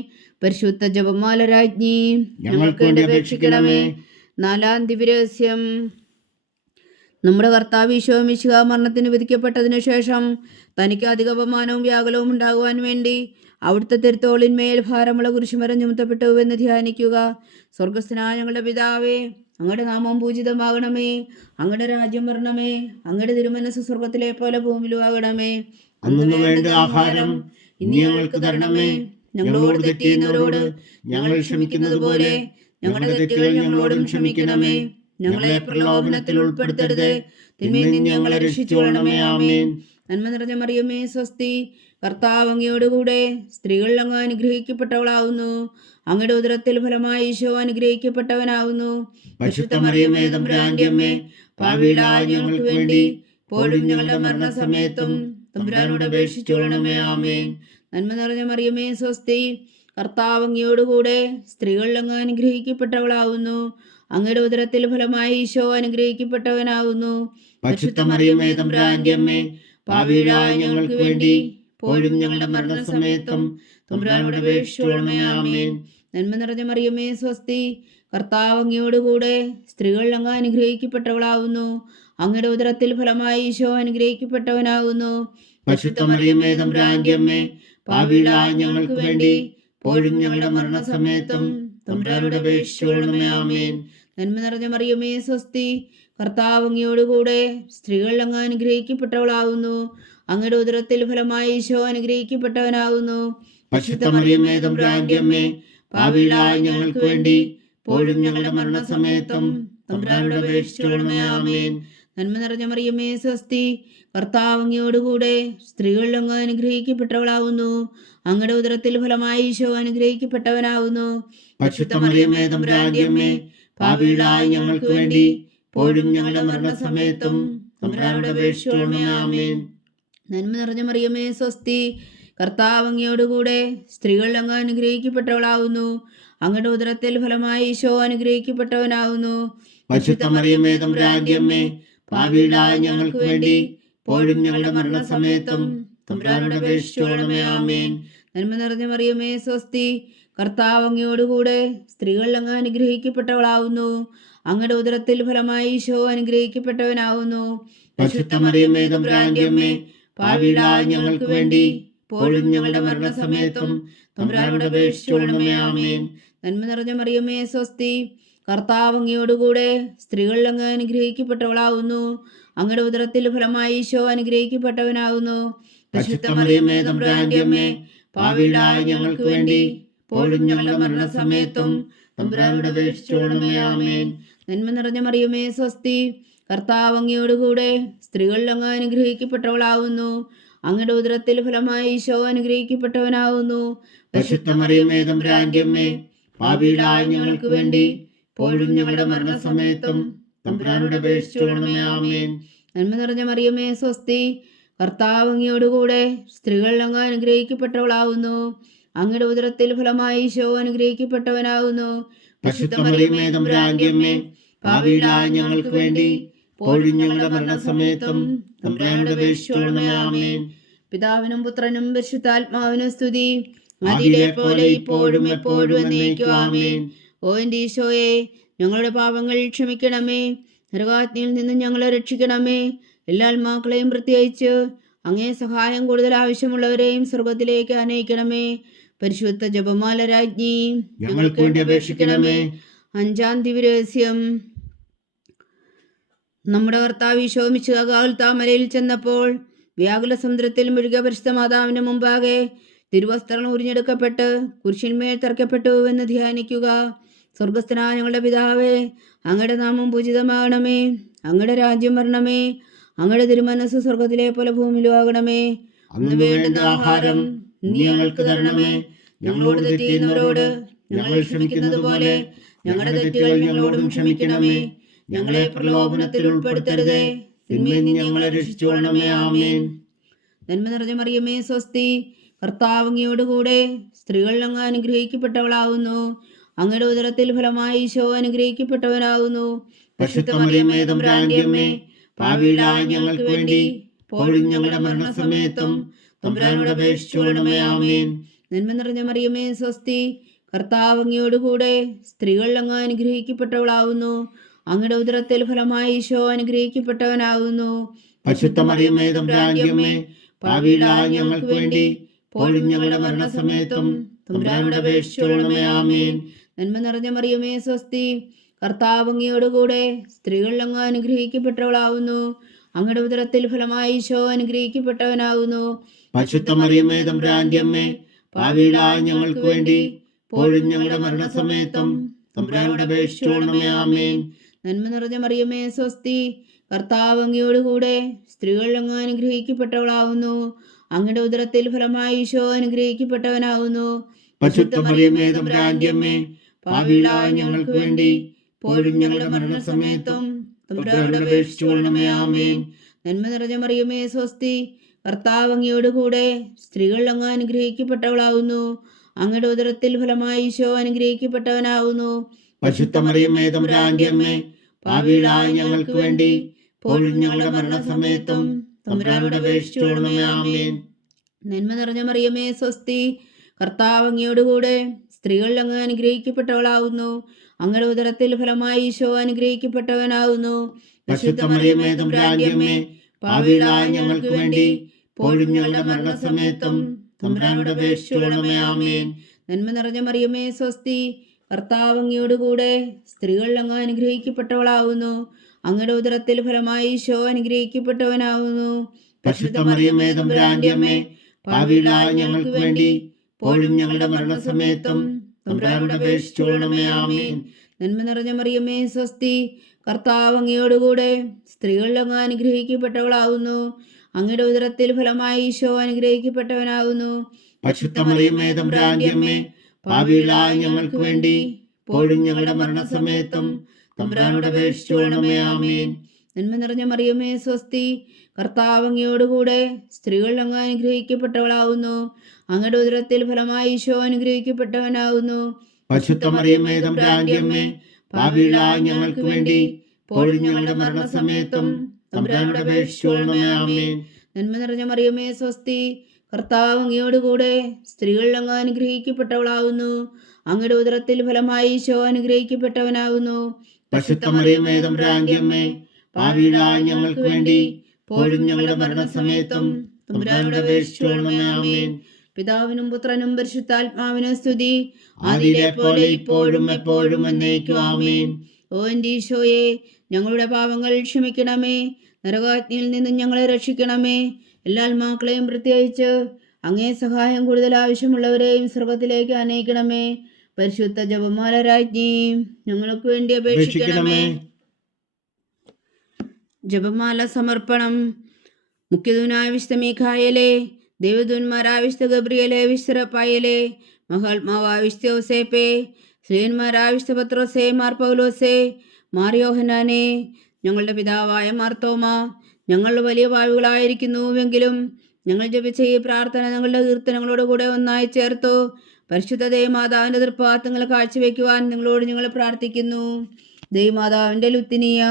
പരിശുദ്ധ ജപമാല രാജ്ഞി, ഞങ്ങൾക്ക് വേണ്ടി അപേക്ഷിക്കണമേ. 4-ാം ദിവ്യരഹസ്യം. നമ്മുടെ കർത്താവ് ഈശോ മിശിഹാ മരണത്തിന് വിധിക്കപ്പെട്ടതിനു ശേഷം തനിക്ക് അധിക അപമാനവും വ്യാകുലവും ഉണ്ടാകുവാൻ വേണ്ടി അവിടുത്തെ തിരുത്തോളിന്മേൽ ഭാരമുള്ള കുരിശുമരം ചുമത്തപ്പെട്ടു എന്ന് ധ്യാനിക്കുക. സ്വർഗസ്ഥനായ ഞങ്ങളുടെ പിതാവേ, അങ്ങയുടെ നാമം പൂജിതമാകണമേ. അങ്ങയുടെ രാജ്യം വരണമേ. അങ്ങയുടെ തിരുമനസ് സ്വർഗത്തിലെ പോലെ ഭൂമിയിലും ആകണമേ. അന്നു വേണ്ട ആഹാരം ഇനി ഞങ്ങൾക്ക് തരണമേ. ഞങ്ങളോട് തെറ്റ് ചെയ്യുന്നവരോട് ഞങ്ങൾ ക്ഷമിക്കുന്നത് പോലെ ഞങ്ങളുടെ തെറ്റുകൾ ഞങ്ങളോടും ക്ഷമിക്കണമേ. ഞങ്ങളെ പ്രലോഭനത്തിൽ ഉൾപ്പെടുത്തരുത്, തിന്മയിൽ നിന്ന് ഞങ്ങളെ രക്ഷിച്ചുകൊള്ളണമേ. ആമേൻ. നന്മ നിറഞ്ഞ മറിയമേ, സ്വസ്തി. കർത്താവ് അങ്ങയോടുകൂടെ സ്ത്രീകൾ അങ്ങ് അനുഗ്രഹിക്കപ്പെട്ടവളാവുന്നു. അങ്ങയുടെ ഉദരത്തിൽ ഫലമായി ഈശോ അനുഗ്രഹിക്കപ്പെട്ടവനാവുന്നു. പരിശുദ്ധ മറിയമേ, തമ്പുരാന്റെ അമ്മേ, പാപികളായ ഞങ്ങൾക്ക് വേണ്ടി ഇപ്പോഴും ഞങ്ങളുടെ മരണസമയത്തും തമ്പുരാനോട് അപേക്ഷിച്ചുകൊള്ളണമേ. ആമേൻ. നന്മ നിറഞ്ഞ മറിയമേ, സ്വസ്തി. കർത്താവ് അങ്ങയോടുകൂടെ സ്ത്രീകൾ അങ്ങ് അനുഗ്രഹിക്കപ്പെട്ടവളാവുന്നു. അങ്ങയുടെ ഉദരത്തിൽ ഫലമായി ഈശോ അനുഗ്രഹിക്കപ്പെട്ടവനാവുന്നു. പരിശുദ്ധ മറിയമേ, തമ്പുരാന്റെ അമ്മേ, പാപികളായ ഞങ്ങൾക്ക് വേണ്ടി ഇപ്പോഴും ഞങ്ങളുടെ മരണസമയത്തും തമ്പുരാനോട് അപേക്ഷിച്ചുകൊള്ളണമേ. ആമേൻ. നന്മ നിറഞ്ഞ മറിയമേ, സ്വസ്തി. കർത്താവ് അങ്ങയോടുകൂടെ സ്ത്രീകൾ അങ്ങ് അനുഗ്രഹിക്കപ്പെട്ടവളാവുന്നു. അങ്ങയുടെ ഉദരത്തിൽ ഫലമായി ഈശോ അനുഗ്രഹിക്കപ്പെട്ടവനാകുന്നു. പരിശുദ്ധ മറിയമേ, തമ്പുരാന്റെ അമ്മേ, പാപികളായ ഞങ്ങൾക്ക് വേണ്ടി ഇപ്പോഴും ഞങ്ങളുടെ മരണസമയത്തും തമ്പുരാനോട് അപേക്ഷിച്ചുകൊള്ളണമേ. ആമേൻ. നന്മ നിറഞ്ഞ മറിയമേ, സ്വസ്തി. കർത്താവ് അങ്ങയോടുകൂടെ സ്ത്രീകൾ അങ്ങ് അനുഗ്രഹിക്കപ്പെട്ടവളാവുന്നു. അങ്ങയുടെ ഉദരത്തിൽ ഫലമായി ഈശോ അനുഗ്രഹിക്കപ്പെട്ടവനാകുന്നു. പരിശുദ്ധ മറിയമേ, തമ്പുരാന്റെ അമ്മേ, പാപികളായ ഞങ്ങൾക്ക് വേണ്ടി ഇപ്പോഴും ഞങ്ങളുടെ മരണസമയത്തും തമ്പുരാനോട് അപേക്ഷിച്ചുകൊള്ളണമേ. ആമേൻ. നന്മ നിറഞ്ഞ മറിയമേ, സ്വസ്തി. കർത്താവ് അങ്ങയോടുകൂടെ സ്ത്രീകൾ അങ്ങ് അനുഗ്രഹിക്കപ്പെട്ടവളാവുന്നു. അങ്ങയുടെ ഉദരത്തിൽ ഫലമായി ഈശോ അനുഗ്രഹിക്കപ്പെട്ടവനാവുന്നു. പരിശുദ്ധ മറിയമേ, തമ്പുരാന്റെ അമ്മേ, പാപികളായ ഞങ്ങൾക്ക് വേണ്ടി ഇപ്പോഴും ഞങ്ങളുടെ മരണസമയത്തും തമ്പുരാനോട് അപേക്ഷിച്ചുകൊള്ളണമേ. ആമേൻ. നന്മ നിറഞ്ഞ മറിയമേ, സ്വസ്തി. കർത്താവ് അങ്ങയോടുകൂടെ സ്ത്രീകൾ അങ്ങ് അനുഗ്രഹിക്കപ്പെട്ടവളാവുന്നു. അങ്ങയുടെ ഉദരത്തിൽ ഫലമായി ഈശോ അനുഗ്രഹിക്കപ്പെട്ടവനാവുന്നു. പരിശുദ്ധ മറിയമേ, തമ്പുരാന്റെ അമ്മേ, പാപികളായ ഞങ്ങൾക്ക് വേണ്ടി ഇപ്പോഴും ഞങ്ങളുടെ മരണസമയത്തും തമ്പുരാനോട് അപേക്ഷിച്ചുകൊള്ളണമേ. ആമേൻ. നന്മ നിറഞ്ഞ മറിയമേ, സ്വസ്തി. കർത്താവ് അങ്ങയോടുകൂടെ സ്ത്രീകൾ അങ്ങ് അനുഗ്രഹിക്കപ്പെട്ടവളാവുന്നു. അങ്ങയുടെ ഉദരത്തിൽ ഫലമായി ഈശോ അനുഗ്രഹിക്കപ്പെട്ടവനാവുന്നു. പരിശുദ്ധ മറിയമേ, തമ്പുരാന്റെ അമ്മേ, പാപികളായ ഞങ്ങൾക്ക് വേണ്ടി ഇപ്പോഴും ഞങ്ങളുടെ മരണസമയത്തും തമ്പുരാനോട് അപേക്ഷിച്ചുകൊള്ളണമേ. ആമേൻ. നന്മ നിറഞ്ഞ മറിയമേ, സ്വസ്തി. കർത്താവ് അങ്ങയോടുകൂടെ സ്ത്രീകൾ അങ്ങ് അനുഗ്രഹിക്കപ്പെട്ടവളാവുന്നു. അങ്ങയുടെ ഉദരത്തിൽ ഫലമായി ഈശോ അനുഗ്രഹിക്കപ്പെട്ടവനാകുന്നു. പരിശുദ്ധ മറിയമേ, തമ്പുരാന്റെ അമ്മേ, പാപികളായ ഞങ്ങൾക്ക് വേണ്ടി ഇപ്പോഴും ഞങ്ങളുടെ മരണസമയത്തും തമ്പുരാനോട് അപേക്ഷിച്ചുകൊള്ളണമേ. ആമേൻ. നന്മ നിറഞ്ഞ മറിയമേ, സ്വസ്തി. കർത്താവ് അങ്ങയോടുകൂടെ സ്ത്രീകൾ അങ്ങ് അനുഗ്രഹിക്കപ്പെട്ടവളാവുന്നു. അങ്ങയുടെ ഉദരത്തിൽ ഫലമായി ഈശോ അനുഗ്രഹിക്കപ്പെട്ടവനാകുന്നു. പരിശുദ്ധ മറിയമേ, തമ്പുരാന്റെ അമ്മേ, പാപികളായ ഞങ്ങൾക്ക് വേണ്ടി ഇപ്പോഴും ഞങ്ങളുടെ മരണസമയത്തും തമ്പുരാനോട് അപേക്ഷിച്ചുകൊള്ളണമേ. ആമേൻ. നന്മ നിറഞ്ഞ മറിയമേ, സ്വസ്തി. കർത്താവ് അങ്ങയോടുകൂടെ സ്ത്രീകൾ അങ്ങ് അനുഗ്രഹിക്കപ്പെട്ടവളാവുന്നു. അങ്ങയുടെ ഉദരത്തിൽ ഫലമായി ഈശോ അനുഗ്രഹിക്കപ്പെട്ടവനാകുന്നു. പരിശുദ്ധ മറിയമേ, തമ്പുരാന്റെ അമ്മേ, പാപികളായ ഞങ്ങൾക്ക് വേണ്ടി ഇപ്പോഴും ഞങ്ങളുടെ മരണസമയത്തും തമ്പുരാനോട് അപേക്ഷിച്ചുകൊള്ളണമേ. ആമേൻ. പിതാവിനും പുത്രനും പരിശുദ്ധാത്മാവിനും സ്തുതി. ആദിയിലെ പോലെ ഇപ്പോഴും എപ്പോഴും എന്നേക്കും. ആമേൻ. ഓ എൻ്റെ ഈശോയെ, ഞങ്ങളുടെ പാപങ്ങൾ ക്ഷമിക്കണമേ. നരകാഗ്നിയിൽ നിന്ന് ഞങ്ങളെ രക്ഷിക്കണമേ. എല്ലാ ആത്മാക്കളെയും പ്രത്യേകിച്ച് അങ്ങേ സഹായം കൂടുതൽ ആവശ്യമുള്ളവരെയും സ്വർഗത്തിലേക്ക് അനയിക്കണമേ. പരിശുദ്ധ ജപമാല രാജ്ഞി, ഞങ്ങൾക്ക് വേണ്ടി അപേക്ഷിക്കണമേ. 5-ാം ദിവ്യരഹസ്യം. നമ്മുടെ കർത്താവ് ഈശോ മിശിഹാ ഗാഗുൽത്താമലയിൽ ചെന്നപ്പോൾ വ്യാകുല സമുദ്രത്തിൽ മുഴുകിയ പരിശുദ്ധ മാതാവിന് മുമ്പാകെ തിരുവസ്ത്രങ്ങൾ ഉരിഞ്ഞെടുക്കപ്പെട്ട് കുരിശിന്മേൽ തറയ്ക്കപ്പെട്ടു എന്ന് ധ്യാനിക്കുക. സ്വർഗസ്ഥനായ ഞങ്ങളുടെ പിതാവേ, അങ്ങയുടെ നാമം പൂജിതമാകണമേ. അങ്ങയുടെ രാജ്യം വരണമേ. അങ്ങയുടെ തിരുമനസ് സ്വർഗത്തിലെ പോലെ ഭൂമിയിലും ആകണമേ. അന്ന് വേണ്ടുന്ന ആഹാരം ഇനി ഞങ്ങൾക്ക് തരണമേ. ഞങ്ങളോട് തെറ്റ് ചെയ്യുന്നവരോട് ഞങ്ങൾ ക്ഷമിക്കുന്നത് പോലെ ഞങ്ങളുടെ തെറ്റുകൾ ഞങ്ങളോടും ക്ഷമിക്കണമേ. ഞങ്ങളെ പ്രലോഭനത്തിൽ ഉൾപ്പെടുത്തരുതേ, തിന്മയിൽ നിന്ന് ഞങ്ങളെ രക്ഷിച്ചുകൊള്ളണമേ. ആമേൻ. നന്മ നിറഞ്ഞ മറിയമേ, സ്വസ്തി. കർത്താവ് അങ്ങയോടുകൂടെ സ്ത്രീകൾ അങ്ങ് അനുഗ്രഹിക്കപ്പെട്ടവളാവുന്നു. അങ്ങയുടെ ഉദരത്തിൽ ഫലമായി ഈശോ അനുഗ്രഹിക്കപ്പെട്ടവനാവുന്നു. പരിശുദ്ധ മറിയമേ തമ്പുരാന്റെ അമ്മേ, പാപികളായ ഞങ്ങൾക്ക് വേണ്ടി ഇപ്പോഴും ഞങ്ങളുടെ മരണസമയത്തും തമ്പുരാനോട് അപേക്ഷിച്ചുകൊള്ളണമേ. ആമേൻ. നന്മ നിറഞ്ഞ മറിയമേ സ്വസ്തി, കർത്താവ് അങ്ങയോടുകൂടെ സ്ത്രീകൾ അങ്ങ് അനുഗ്രഹിക്കപ്പെട്ടവളാവുന്നു. അങ്ങയുടെ ഉദരത്തിൽ ഫലമായി ഈശോ അനുഗ്രഹിക്കപ്പെട്ടവനാവുന്നു. പരിശുദ്ധ മറിയമേ തമ്പുരാന്റെ അമ്മേ, പാപികളായ ഞങ്ങൾക്ക് വേണ്ടി ഇപ്പോഴും ഞങ്ങളുടെ മരണസമയത്തും തമ്പുരാനോട് അപേക്ഷിച്ചുകൊള്ളണമേ. ആമേൻ. നന്മ നിറഞ്ഞ മറിയമേ സ്വസ്തി, കർത്താവ് അങ്ങയോടുകൂടെ സ്ത്രീകൾ അങ്ങ് അനുഗ്രഹിക്കപ്പെട്ടവളാവുന്നു. അങ്ങയുടെ ഉദരത്തിൽ ഫലമായി ഈശോ അനുഗ്രഹിക്കപ്പെട്ടവനാവുന്നു. പരിശുദ്ധ മറിയമേ തമ്പുരാന്റെ അമ്മേ, പാപികളായ ഞങ്ങൾക്ക് വേണ്ടി ഇപ്പോഴും ഞങ്ങളുടെ മരണസമയത്തും തമ്പുരാനോട് അപേക്ഷിച്ചുകൊള്ളണമേ. ആമേൻ. നന്മ നിറഞ്ഞ മറിയമേ സ്വസ്തി, കർത്താവ് അങ്ങയോടുകൂടെ സ്ത്രീകൾ അങ്ങ് അനുഗ്രഹിക്കപ്പെട്ടവളാവുന്നു. അങ്ങയുടെ ഉദരത്തിൽ ഫലമായി ഈശോ അനുഗ്രഹിക്കപ്പെട്ടവനാവുന്നു. പരിശുദ്ധ മറിയമേ തമ്പുരാന്റെ അമ്മേ, പാപികളായ ഞങ്ങൾക്ക് വേണ്ടി ഇപ്പോഴും ഞങ്ങളുടെ മരണസമയത്തും തമ്പുരാനോട് അപേക്ഷിച്ചുകൊള്ളണമേ. ആമേൻ. നന്മ നിറഞ്ഞ മറിയമേ സ്വസ്തി, കർത്താവ് അങ്ങയോടുകൂടെ സ്ത്രീകൾ അങ്ങ് അനുഗ്രഹിക്കപ്പെട്ടവളാവുന്നു. അങ്ങയുടെ ഉദരത്തിൽ ഫലമായി ഈശോ അനുഗ്രഹിക്കപ്പെട്ടവനാവുന്നു. പരിശുദ്ധ മറിയമേ തമ്പുരാന്റെ അമ്മേ, പാപികളായ ഞങ്ങൾക്ക് വേണ്ടി ഇപ്പോഴും ഞങ്ങളുടെ മരണസമയത്തും തമ്പുരാനോട് അപേക്ഷിച്ചുകൊള്ളണമേ. ആമേൻ. നന്മ നിറഞ്ഞ മറിയമേ സ്വസ്തി, കർത്താവ് അങ്ങയോടുകൂടെ സ്ത്രീകൾ അങ്ങ് അനുഗ്രഹിക്കപ്പെട്ടവളാവുന്നു. അങ്ങയുടെ ഉദരത്തിൽ ഫലമായി ഈശോ അനുഗ്രഹിക്കപ്പെട്ടവനാവുന്നു. പരിശുദ്ധ മറിയമേ തമ്പുരാന്റെ അമ്മേ, പാപികളായ ഞങ്ങൾക്ക് വേണ്ടി ഇപ്പോഴും ഞങ്ങളുടെ മരണസമയത്തും തമ്പുരാനോട് അപേക്ഷിച്ചുകൊള്ളണമേ. ആമേൻ. നന്മ നിറഞ്ഞ മറിയമേ സ്വസ്തി, കർത്താവ് അങ്ങയോടുകൂടെ സ്ത്രീകൾ അങ്ങ് അനുഗ്രഹിക്കപ്പെട്ടവളാവുന്നു. അങ്ങയുടെ ഉദരത്തിൽ ഫലമായി ഈശോ അനുഗ്രഹിക്കപ്പെട്ടവനാവുന്നു. പരിശുദ്ധ മറിയമേ തമ്പുരാന്റെ അമ്മേ, പാപികളായ ഞങ്ങൾക്ക് വേണ്ടി ഇപ്പോഴും ഞങ്ങളുടെ മരണസമയത്തും തമ്പുരാനോട് അപേക്ഷിച്ചുകൊള്ളണമേ. ആമേൻ. നന്മ നിറഞ്ഞ മറിയമേ സ്വസ്തി, കർത്താവ് അങ്ങയോടുകൂടെ സ്ത്രീകൾ അങ്ങ് അനുഗ്രഹിക്കപ്പെട്ടവളാവുന്നു. അങ്ങയുടെ ഉദരത്തിൽ ഫലമായി ഈശോ അനുഗ്രഹിക്കപ്പെട്ടവനാവുന്നു. പരിശുദ്ധ മറിയമേ തമ്പുരാന്റെ അമ്മേ, പാപികളായ ഞങ്ങൾക്ക് വേണ്ടി ഇപ്പോഴും ഞങ്ങളുടെ മരണസമയത്തും തമ്പുരാനോട് അപേക്ഷിച്ചുകൊള്ളണമേ. ആമേൻ. നന്മ നിറഞ്ഞ മറിയമേ സ്വസ്തി, കർത്താവ് അങ്ങയോടുകൂടെ സ്ത്രീകൾ അങ്ങ് അനുഗ്രഹിക്കപ്പെട്ടവളാവുന്നു. അങ്ങയുടെ ഉദരത്തിൽ ഫലമായി ഈശോ അനുഗ്രഹിക്കപ്പെട്ടവനാവുന്നു. പരിശുദ്ധ മറിയമേ തമ്പുരാന്റെ അമ്മേ, പാപികളായ ഞങ്ങൾക്ക് വേണ്ടി ഇപ്പോഴും ഞങ്ങളുടെ മരണസമയത്തും തമ്പുരാനോട് അപേക്ഷിച്ചുകൊള്ളണമേ. ആമേൻ. നന്മ നിറഞ്ഞ മറിയമേ സ്വസ്തി, കർത്താവ് അങ്ങയോടുകൂടെ സ്ത്രീകൾ അങ്ങ് അനുഗ്രഹിക്കപ്പെട്ടവളാവുന്നു. അങ്ങയുടെ ഉദരത്തിൽ ഫലമായി ഈശോ അനുഗ്രഹിക്കപ്പെട്ടവനാവുന്നു. പരിശുദ്ധ മറിയമേ തമ്പുരാന്റെ അമ്മേ, പാപികളായ ഞങ്ങൾക്ക് വേണ്ടി ഇപ്പോഴും ഞങ്ങളുടെ മരണസമയത്തും തമ്പുരാനോട് അപേക്ഷിച്ചുകൊള്ളണമേ. ആമേൻ. പിതാവിനും പുത്രനും പരിശുദ്ധാത്മാവിനും സ്തുതി, ആദിയിലെ പോലെ ഇപ്പോഴും എപ്പോഴും എന്നേക്കും. ആമേൻ. ഓ എൻ്റെ ഈശോയെ, ഞങ്ങളുടെ പാപങ്ങൾ ക്ഷമിക്കണമേ. നരകാഗ്നിയിൽ നിന്നും ഞങ്ങളെ രക്ഷിക്കണമേ. എല്ലാ ആത്മാക്കളെയും പ്രത്യേകിച്ച് അങ്ങേ സഹായം കൂടുതൽ ആവശ്യമുള്ളവരെയും സ്വർഗത്തിലേക്ക് അനയിക്കണമേ. പരിശുദ്ധ ജപമാല രാജ്ഞി, ഞങ്ങൾക്ക് വേണ്ടി അപേക്ഷിക്കണമേ. ജപമാല സമർപ്പണം. മുഖ്യദൂനായ വിശുദ്ധ മീഖായേലേ, ദേവദൂന്മാരായ വിശുദ്ധ ഗബ്രിയേലേ, വിശുദ്ധ റഫായേലേ, മഹാത്മാവായ വിശുദ്ധ യോസേപ്പേ, ശ്രീയന്മാരായ വിശുദ്ധ പത്രോസേ, മാർ പൗലോസേ, മാർ യോഹന്നാനേ, ഞങ്ങളുടെ പിതാവായ മാർത്തോമ, ഞങ്ങൾ വലിയ പാപികളായിരിക്കുന്നുവെങ്കിലും ഞങ്ങൾ ജപിച്ച ഈ പ്രാർത്ഥന ഞങ്ങളുടെ കീർത്തനങ്ങളോട് കൂടെ ഒന്നായി ചേർത്തു പരിശുദ്ധ ദൈവമാതാവിൻ്റെ തൃപ്പാദങ്ങൾ കാഴ്ചവെക്കുവാൻ നിങ്ങളോട് ഞങ്ങൾ പ്രാർത്ഥിക്കുന്നു. ദൈവമാതാവിൻ്റെ ലുത്തിനിയ,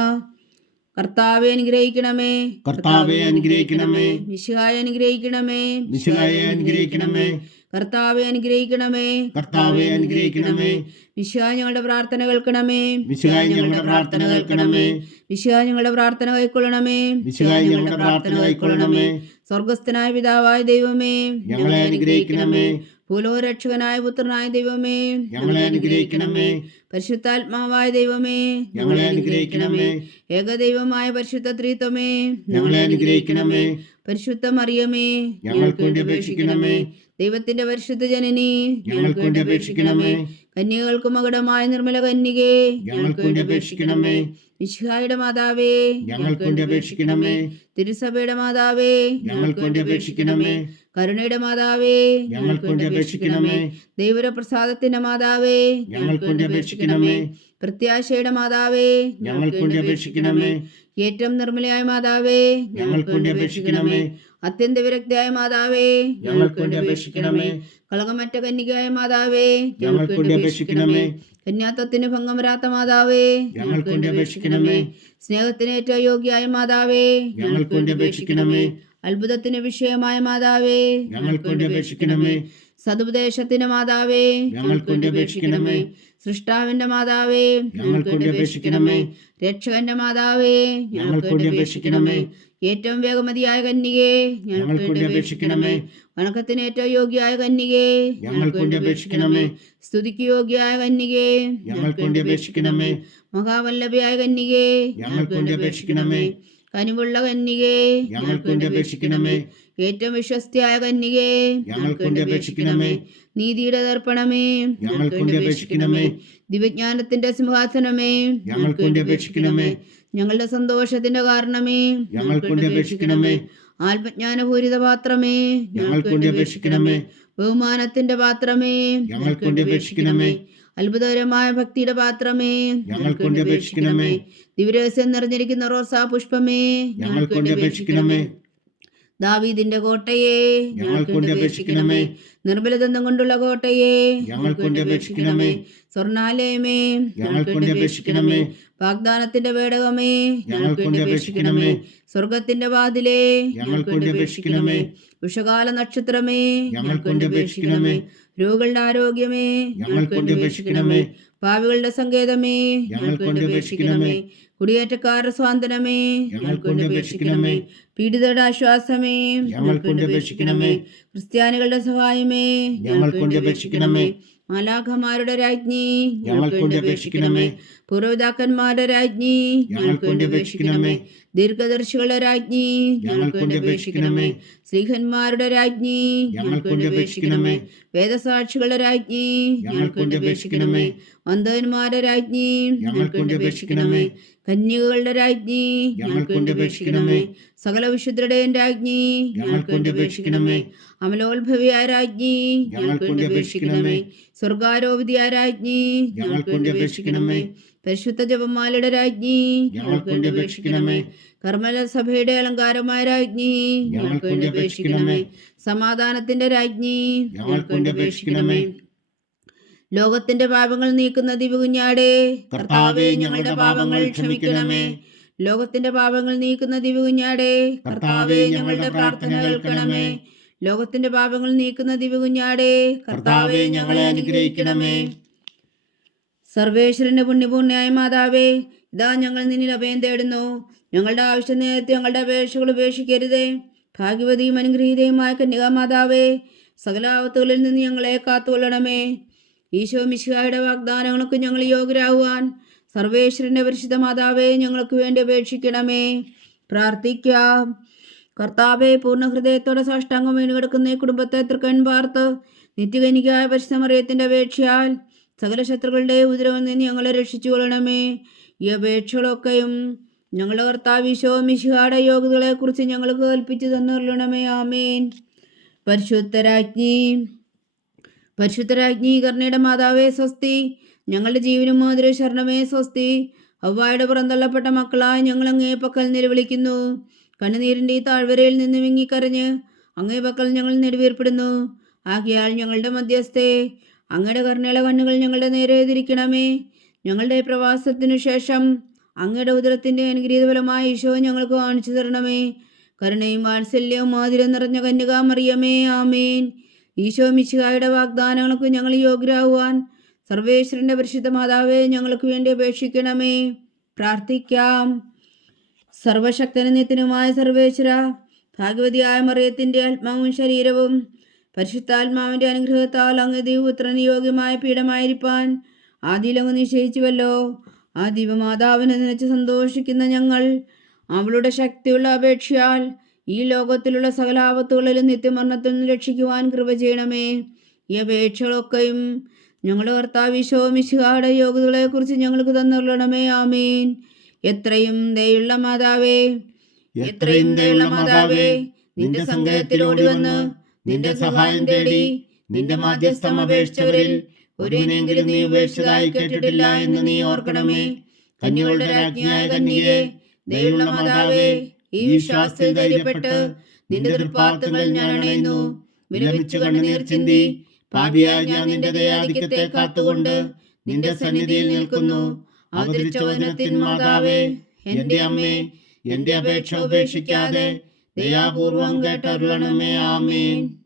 കർത്താവെ അനുഗ്രഹിക്കണമേ. കർത്താവെ അനുഗ്രഹിക്കണമേ. മിശിഹായെ അനുഗ്രഹിക്കണമേ. മിശിഹായെ അനുഗ്രഹിക്കണമേ. കർത്താവെ അനുഗ്രഹിക്കണമേ. കർത്താവെ അനുഗ്രഹിക്കണമേ. മിശിഹാ ഞങ്ങളുടെ പ്രാർത്ഥന കേൾക്കണമേ. മിശിഹായെ ഞങ്ങളുടെ പ്രാർത്ഥന കേൾക്കണമേ. മിശിഹാ ഞങ്ങളുടെ പ്രാർത്ഥന കൈക്കൊള്ളണമേ. മിശിഹായെ ഞങ്ങളുടെ പ്രാർത്ഥന കൈക്കൊള്ളണമേ. സ്വർഗസ്ഥനായ പിതാവായ ദൈവമേ, ഞങ്ങളെ അനുഗ്രഹിക്കണമേ. ഭൂലോകരക്ഷകനായ പുത്രനായ ദൈവമേ, ഞങ്ങളെ അനുഗ്രഹിക്കണമേ. പരിശുദ്ധാത്മാവായ ദൈവമേ, ഞങ്ങളെ അനുഗ്രഹിക്കണമേ. ഏകദൈവമായ പരിശുദ്ധ ത്രിത്വമേ, ഞങ്ങളെ അനുഗ്രഹിക്കണമേ. പരിശുദ്ധ മറിയമേ, ഞങ്ങൾക്ക് വേണ്ടി അപേക്ഷിക്കണമേ. ദൈവത്തിന്റെ പരിശുദ്ധ ജനനി, ഞങ്ങൾക്ക് വേണ്ടി അപേക്ഷിക്കണമേ. കന്യകൾക്ക് മകുടമായ നിർമ്മല കന്യകേ, ഞങ്ങൾക്ക് വേണ്ടി അപേക്ഷിക്കണമേ. മിശിഹായുടെ മാതാവേ, ഞങ്ങൾക്ക് വേണ്ടി അപേക്ഷിക്കണമേ. തിരുസഭയുടെ മാതാവേ, ഞങ്ങൾക്ക് വേണ്ടി അപേക്ഷിക്കണമേ. കരുണയുടെ മാതാവേ, ഞങ്ങൾക്ക് വേണ്ടി അപേക്ഷിക്കണമേ. ദൈവപ്രസാദത്തിന്റെ മാതാവേ, ഞങ്ങൾക്ക് വേണ്ടി അപേക്ഷിക്കണമേ. പ്രത്യാശയുടെ മാതാവേ, ഞങ്ങൾക്ക് വേണ്ടി അപേക്ഷിക്കണമേ. ഏറ്റവും നിർമ്മലയായ മാതാവേ, ഞങ്ങൾക്ക് വേണ്ടി അപേക്ഷിക്കണമേ. അത്യന്ത വിരക്തിയായ മാതാവേ, ഞങ്ങൾക്ക് വേണ്ടി അപേക്ഷിക്കണമേ. കളങ്കമറ്റ കന്യകയായ മാതാവേ, ഞങ്ങൾക്ക് വേണ്ടി അപേക്ഷിക്കണമേ. കന്യാത്വത്തിന് ഭംഗം വരാത്ത മാതാവേ, ഞങ്ങൾക്ക് വേണ്ടി അപേക്ഷിക്കണമേ. സ്നേഹത്തിന് ഏറ്റവും യോഗ്യയായ മാതാവേ, ഞങ്ങൾക്ക് വേണ്ടി അപേക്ഷിക്കണമേ. അത്ഭുതത്തിന് വിഷയമായ മാതാവേ, ഞങ്ങൾക്ക് വേണ്ടി അപേക്ഷിക്കണമേ. സതുപദേശത്തിന് മാതാവേ, ഞങ്ങൾക്ക് വേണ്ടി അപേക്ഷിക്കണമേ. സൃഷ്ടാവിന്റെ മാതാവേ, ഞങ്ങൾക്ക് വേണ്ടി അപേക്ഷിക്കണമേ. രക്ഷകന്റെ മാതാവേ, ഞങ്ങൾക്ക് വേണ്ടി അപേക്ഷിക്കണമേ. ഏറ്റവും വേഗമതിയായ കന്യകേ, ഞങ്ങൾക്ക് വേണ്ടി അപേക്ഷിക്കണമേ. വണക്കത്തിന് ഏറ്റവും യോഗ്യയായ കന്യകേ, ഞങ്ങൾക്ക് വേണ്ടി അപേക്ഷിക്കണമേ. സ്തുതിക്ക് യോഗ്യയായ കന്യകേ, ഞങ്ങൾക്ക് വേണ്ടി അപേക്ഷിക്കണമേ. മഹാവല്ലഭയായ കന്യകേ, ഞങ്ങൾക്ക് വേണ്ടി അപേക്ഷിക്കണമേ. കനിവുള്ള കന്യകേ, ഞങ്ങൾക്ക് വേണ്ടി അപേക്ഷിക്കണമേ. ഏറ്റവും വിശ്വസ്തയായ കന്യകേ, ഞങ്ങൾക്ക് വേണ്ടി അപേക്ഷിക്കണമേ. നീതിയുടെ ദർപ്പണമേ, ഞങ്ങൾക്ക് വേണ്ടി അപേക്ഷിക്കണമേ. ദിവ്യജ്ഞാനത്തിന്റെ സിംഹാസനമേ, ഞങ്ങൾക്ക് വേണ്ടി അപേക്ഷിക്കണമേ. ഞങ്ങളുടെ സന്തോഷത്തിന്റെ കാരണമേ, ഞങ്ങൾക്ക് വേണ്ടി അപേക്ഷിക്കണമേ. ആത്മജ്ഞാനപൂരിത പാത്രമേ, ഞങ്ങൾക്ക് വേണ്ടി അപേക്ഷിക്കണമേ. ബഹുമാനത്തിന്റെ പാത്രമേ, ഞങ്ങൾക്ക് വേണ്ടി അപേക്ഷിക്കണമേ. അത്ഭുതകരമായ ഭക്തിയുടെ പാത്രമേ, ഞങ്ങൾക്ക് വേണ്ടി അപേക്ഷിക്കണമേ. ദിവ്യരഹസ്യം നിറഞ്ഞിരിക്കുന്ന റോസാ പുഷ്പമേ, ഞങ്ങൾക്ക് വേണ്ടി അപേക്ഷിക്കണമേ. ദാവീദിന്റെ കോട്ടയെ, ഞങ്ങൾക്ക് വേണ്ടി അപേക്ഷിക്കണമേ. നിർമ്മലദന്തം കൊണ്ടുള്ള കോട്ടയെ, ഞങ്ങൾക്ക് വേണ്ടി അപേക്ഷിക്കണമേ. സ്വർണാലയമേ, ഞങ്ങൾക്ക് വേണ്ടി അപേക്ഷിക്കണമേ. വാഗ്ദാനത്തിന്റെ പേടകമേ, ഞങ്ങൾക്ക് വേണ്ടി അപേക്ഷിക്കണമേ. സ്വർഗത്തിന്റെ വാതിലേ, ഞങ്ങൾക്ക് വേണ്ടി അപേക്ഷിക്കണമേ. ഉഷകാല നക്ഷത്രമേ, ഞങ്ങൾക്ക് വേണ്ടി അപേക്ഷിക്കണമേ. രോഗികളുടെ ആരോഗ്യമേ, ഞങ്ങൾക്ക് വേണ്ടി അപേക്ഷിക്കണമേ. പാപികളുടെ സങ്കേതമേ, ഞങ്ങൾക്ക് വേണ്ടി അപേക്ഷിക്കണമേ. കുടിയേറ്റക്കാരുടെ സ്വാതന്ത്ര്യമേ, ഞങ്ങൾക്ക് വേണ്ടി അപേക്ഷിക്കണമേ. പീഡിതരുടെ ആശ്വാസമേ, ഞങ്ങൾക്ക് വേണ്ടി അപേക്ഷിക്കണമേ. ക്രിസ്ത്യാനികളുടെ സഹായമേ, ഞങ്ങൾക്ക് വേണ്ടി അപേക്ഷിക്കണമേ. മാലാഖമാരുടെ രാജ്ഞി, ഞങ്ങൾക്ക് വേണ്ടി അപേക്ഷിക്കണമേ. പൂർവ്വപിതാക്കന്മാരുടെ രാജ്ഞി, ഞങ്ങൾക്ക് വേണ്ടി അപേക്ഷിക്കണമേ. ദീർഘദർശികളുടെ രാജ്ഞി, ഞങ്ങൾക്ക് വേണ്ടി അപേക്ഷിക്കണമേ. ശ്രീഹന്മാരുടെ രാജ്ഞി, ഞങ്ങൾക്ക് വേണ്ടി അപേക്ഷിക്കണമേ. വേദസാക്ഷികളുടെ രാജ്ഞി, ഞങ്ങൾക്ക് വേണ്ടി അപേക്ഷിക്കണമേ. വന്ധകന്മാരുടെ രാജ്ഞി, ഞങ്ങൾക്ക് വേണ്ടി അപേക്ഷിക്കണമേ. കന്യകകളുടെ രാജ്ഞി, ഞങ്ങൾക്ക് വേണ്ടി അപേക്ഷിക്കണമേ. സകല വിശുദ്ധരുടെയും രാജ്ഞി, ഞങ്ങൾക്ക് വേണ്ടി അപേക്ഷിക്കണമേ. അമലോത്ഭവിയായ രാജ്ഞി, ഞങ്ങൾക്ക് വേണ്ടി അപേക്ഷിക്കണമേ. സ്വർഗാരോപിതിയായ രാജ്ഞി, ഞങ്ങൾക്ക് വേണ്ടി അപേക്ഷിക്കണമേ. പരിശുദ്ധ ജപമാലയുടെ രാജ്ഞി, ഞങ്ങൾക്ക് വേണ്ടി അപേക്ഷിക്കണമേ. കർമ്മല സഭയുടെ അലങ്കാരമായ രാജ്ഞി, ഞങ്ങൾക്ക് വേണ്ടി അപേക്ഷിക്കണമേ. സമാധാനത്തിന്റെ രാജ്ഞി, ഞങ്ങൾക്ക് വേണ്ടി അപേക്ഷിക്കണമേ. ലോകത്തിന്റെ പാപങ്ങൾ നീക്കുന്ന ദിവകുഞ്ഞാടേ, കർത്താവേ, ഞങ്ങളുടെ പാപങ്ങൾ ക്ഷമിക്കണമേ. ലോകത്തിന്റെ പാപങ്ങൾ നീക്കുന്ന ദിവകുഞ്ഞാടേ, കർത്താവേ, ഞങ്ങളുടെ പ്രാർത്ഥന കേൾക്കണമേ. ലോകത്തിന്റെ പാപങ്ങൾ നീക്കുന്ന ദിവകുഞ്ഞാടേ, കർത്താവേ, ഞങ്ങളെ അനുഗ്രഹിക്കണമേ. സർവേശ്വരന്റെ പുണ്യപൂർണ്ണയായ മാതാവേ, ഇതാ ഞങ്ങൾ നിന്നിൽ അഭയം തേടുന്നു. ഞങ്ങളുടെ ആവശ്യ നേരത്തെ ഞങ്ങളുടെ അപേക്ഷകൾ ഉപേക്ഷിക്കരുതേ. ഭാഗ്യവതിയും അനുഗ്രഹീതയുമായ കന്യകാമാതാവേ, സകല ആപത്തുകളിൽ നിന്ന് ഞങ്ങളെ കാത്തുകൊള്ളണമേ. ഈശോ മിശിഹായുടെ വാഗ്ദാനങ്ങൾക്ക് ഞങ്ങൾ യോഗ്യരാകുവാൻ സർവേശ്വരന്റെ പരിശുദ്ധ മാതാവേ, ഞങ്ങൾക്ക് വേണ്ടി അപേക്ഷിക്കണമേ. പ്രാർത്ഥിക്കാം. കർത്താവെ, പൂർണ്ണ ഹൃദയത്തോടെ സാഷ്ടാംഗം വീണ് കിടക്കുന്ന ഈ കുടുംബത്തെ തൃക്കൺ പാർത്ത് നിത്യകനികായ പരിശുദ്ധ മറിയത്തിന്റെ അപേക്ഷയാൽ സകല ശത്രുക്കളുടെ ഉപദ്രവത്തിൽ നിന്ന് ഞങ്ങളെ രക്ഷിച്ചു കൊള്ളണമേ. ഈ അപേക്ഷകളൊക്കെയും ഞങ്ങളുടെ കർത്താവ് ഈശോ മിശിഹായുടെ യോഗ്യതകളെ കുറിച്ച് ഞങ്ങൾക്ക് കൽപ്പിച്ചു തന്നുകൊള്ളണമേ. ആമേൻ. പരിശുദ്ധരാജ്ഞി കർണയുടെ മാതാവേ സ്വസ്തി. ഞങ്ങളുടെ ജീവനും മോതിര ശരണമേ സ്വസ്തി. ഹവ്വായുടെ പുറന്തള്ളപ്പെട്ട മക്കളായി ഞങ്ങൾ അങ്ങേ പക്കൽ നിലവിളിക്കുന്നു. കണ്ണുനീരിൻ്റെ ഈ താഴ്വരയിൽ നിന്ന് വിങ്ങിക്കരഞ്ഞ് അങ്ങേ പക്കൽ ഞങ്ങൾ നെടുവീർപ്പെടുന്നു. ആകയാൽ ഞങ്ങളുടെ മധ്യസ്ഥേ, അങ്ങയുടെ കരുണയുള്ള കണ്ണുകൾ ഞങ്ങളുടെ നേരെ തിരിക്കണമേ. ഞങ്ങളുടെ പ്രവാസത്തിനു ശേഷം അങ്ങയുടെ ഉദരത്തിൻ്റെ അനുഗ്രഹീത ഫലമായ ഈശോ ഞങ്ങൾക്ക് കാണിച്ചു തരണമേ. കരുണയും വാത്സല്യവും മാതിരം നിറഞ്ഞ കന്യകാമറിയമേ, ആമേൻ. ഈശോ മിശിഹായുടെ വാഗ്ദാനങ്ങൾക്ക് ഞങ്ങൾ യോഗ്യരാകുവാൻ സർവേശ്വരന്റെ പരിശുദ്ധ മാതാവേ, ഞങ്ങൾക്ക് വേണ്ടി അപേക്ഷിക്കണമേ. പ്രാർത്ഥിക്കാം. സർവശക്തനും നിത്യനുമായ സർവേശ്വര, ഭാഗ്യവതിയായ മറിയത്തിൻ്റെ ആത്മാവും ശരീരവും പരിശുദ്ധാത്മാവിൻ്റെ അനുഗ്രഹത്താൽ അങ്ങ് ദൈവപുത്രന് യോഗ്യമായ പീഠമായിരിക്കാൻ ആദിയിലങ്ങ് നിശ്ചയിച്ചുവല്ലോ. ആ ദിവമാതാവിനെ നനച്ച് സന്തോഷിക്കുന്ന ഞങ്ങൾ അവളുടെ ശക്തിയുള്ള അപേക്ഷയാൽ ഈ ലോകത്തിലുള്ള സകല ആപത്തുകളിലും നിത്യമരണത്തിൽ നിന്ന് രക്ഷിക്കുവാൻ കൃപ ചെയ്യണമേ. ഈ അപേക്ഷകളൊക്കെയും ഞങ്ങളുടെ കർത്താവ് ഈശോ മിശിഹായുടെ യോഗ്യതകളെക്കുറിച്ച് ഞങ്ങൾക്ക് തന്നുകൊള്ളണമേ. ആമേൻ. എത്രയും ദയുള്ള മാതാവേ, എത്രയും ദയുള്ള മാതാവേ, നിന്റെ സങ്കേതത്തിലോടി വന്ന് നിന്റെ സഹായം തേടി നിന്റെ മാധ്യസ്ഥം അപേക്ഷിച്ചവരിൽ ഒരുവിനെങ്കിലും നീ ഉപേക്ഷിച്ചതായി കേട്ടിട്ടില്ല എന്ന് നീ ഓർക്കണമേ. കന്യകളുടെ രാജ്ഞിയായ കന്യകേ, ദയുള്ള മാതാവേ, ഈ വിശ്വാസത്തിൽ ധൈര്യപ്പെട്ട് നിന്റെ തൃപ്പാദങ്ങളിൽ ഞാൻ അണയുന്നു. വിലപിച്ചു കണ്ണുനീർ ചിന്തി പാപിയായ ഞാൻ നിന്റെ ദയാധിക്യത്തെ കാത്തുകൊണ്ട് നിന്റെ സന്നിധിയിൽ നിൽക്കുന്നു. അവതരിച്ച വചനത്തിൻ മാതാവേ, എന്റെ അമ്മേ, എന്റെ അപേക്ഷ ഉപേക്ഷിക്കാതെ ദയാപൂർവം കേട്ടരുളണമേ. ആമേൻ.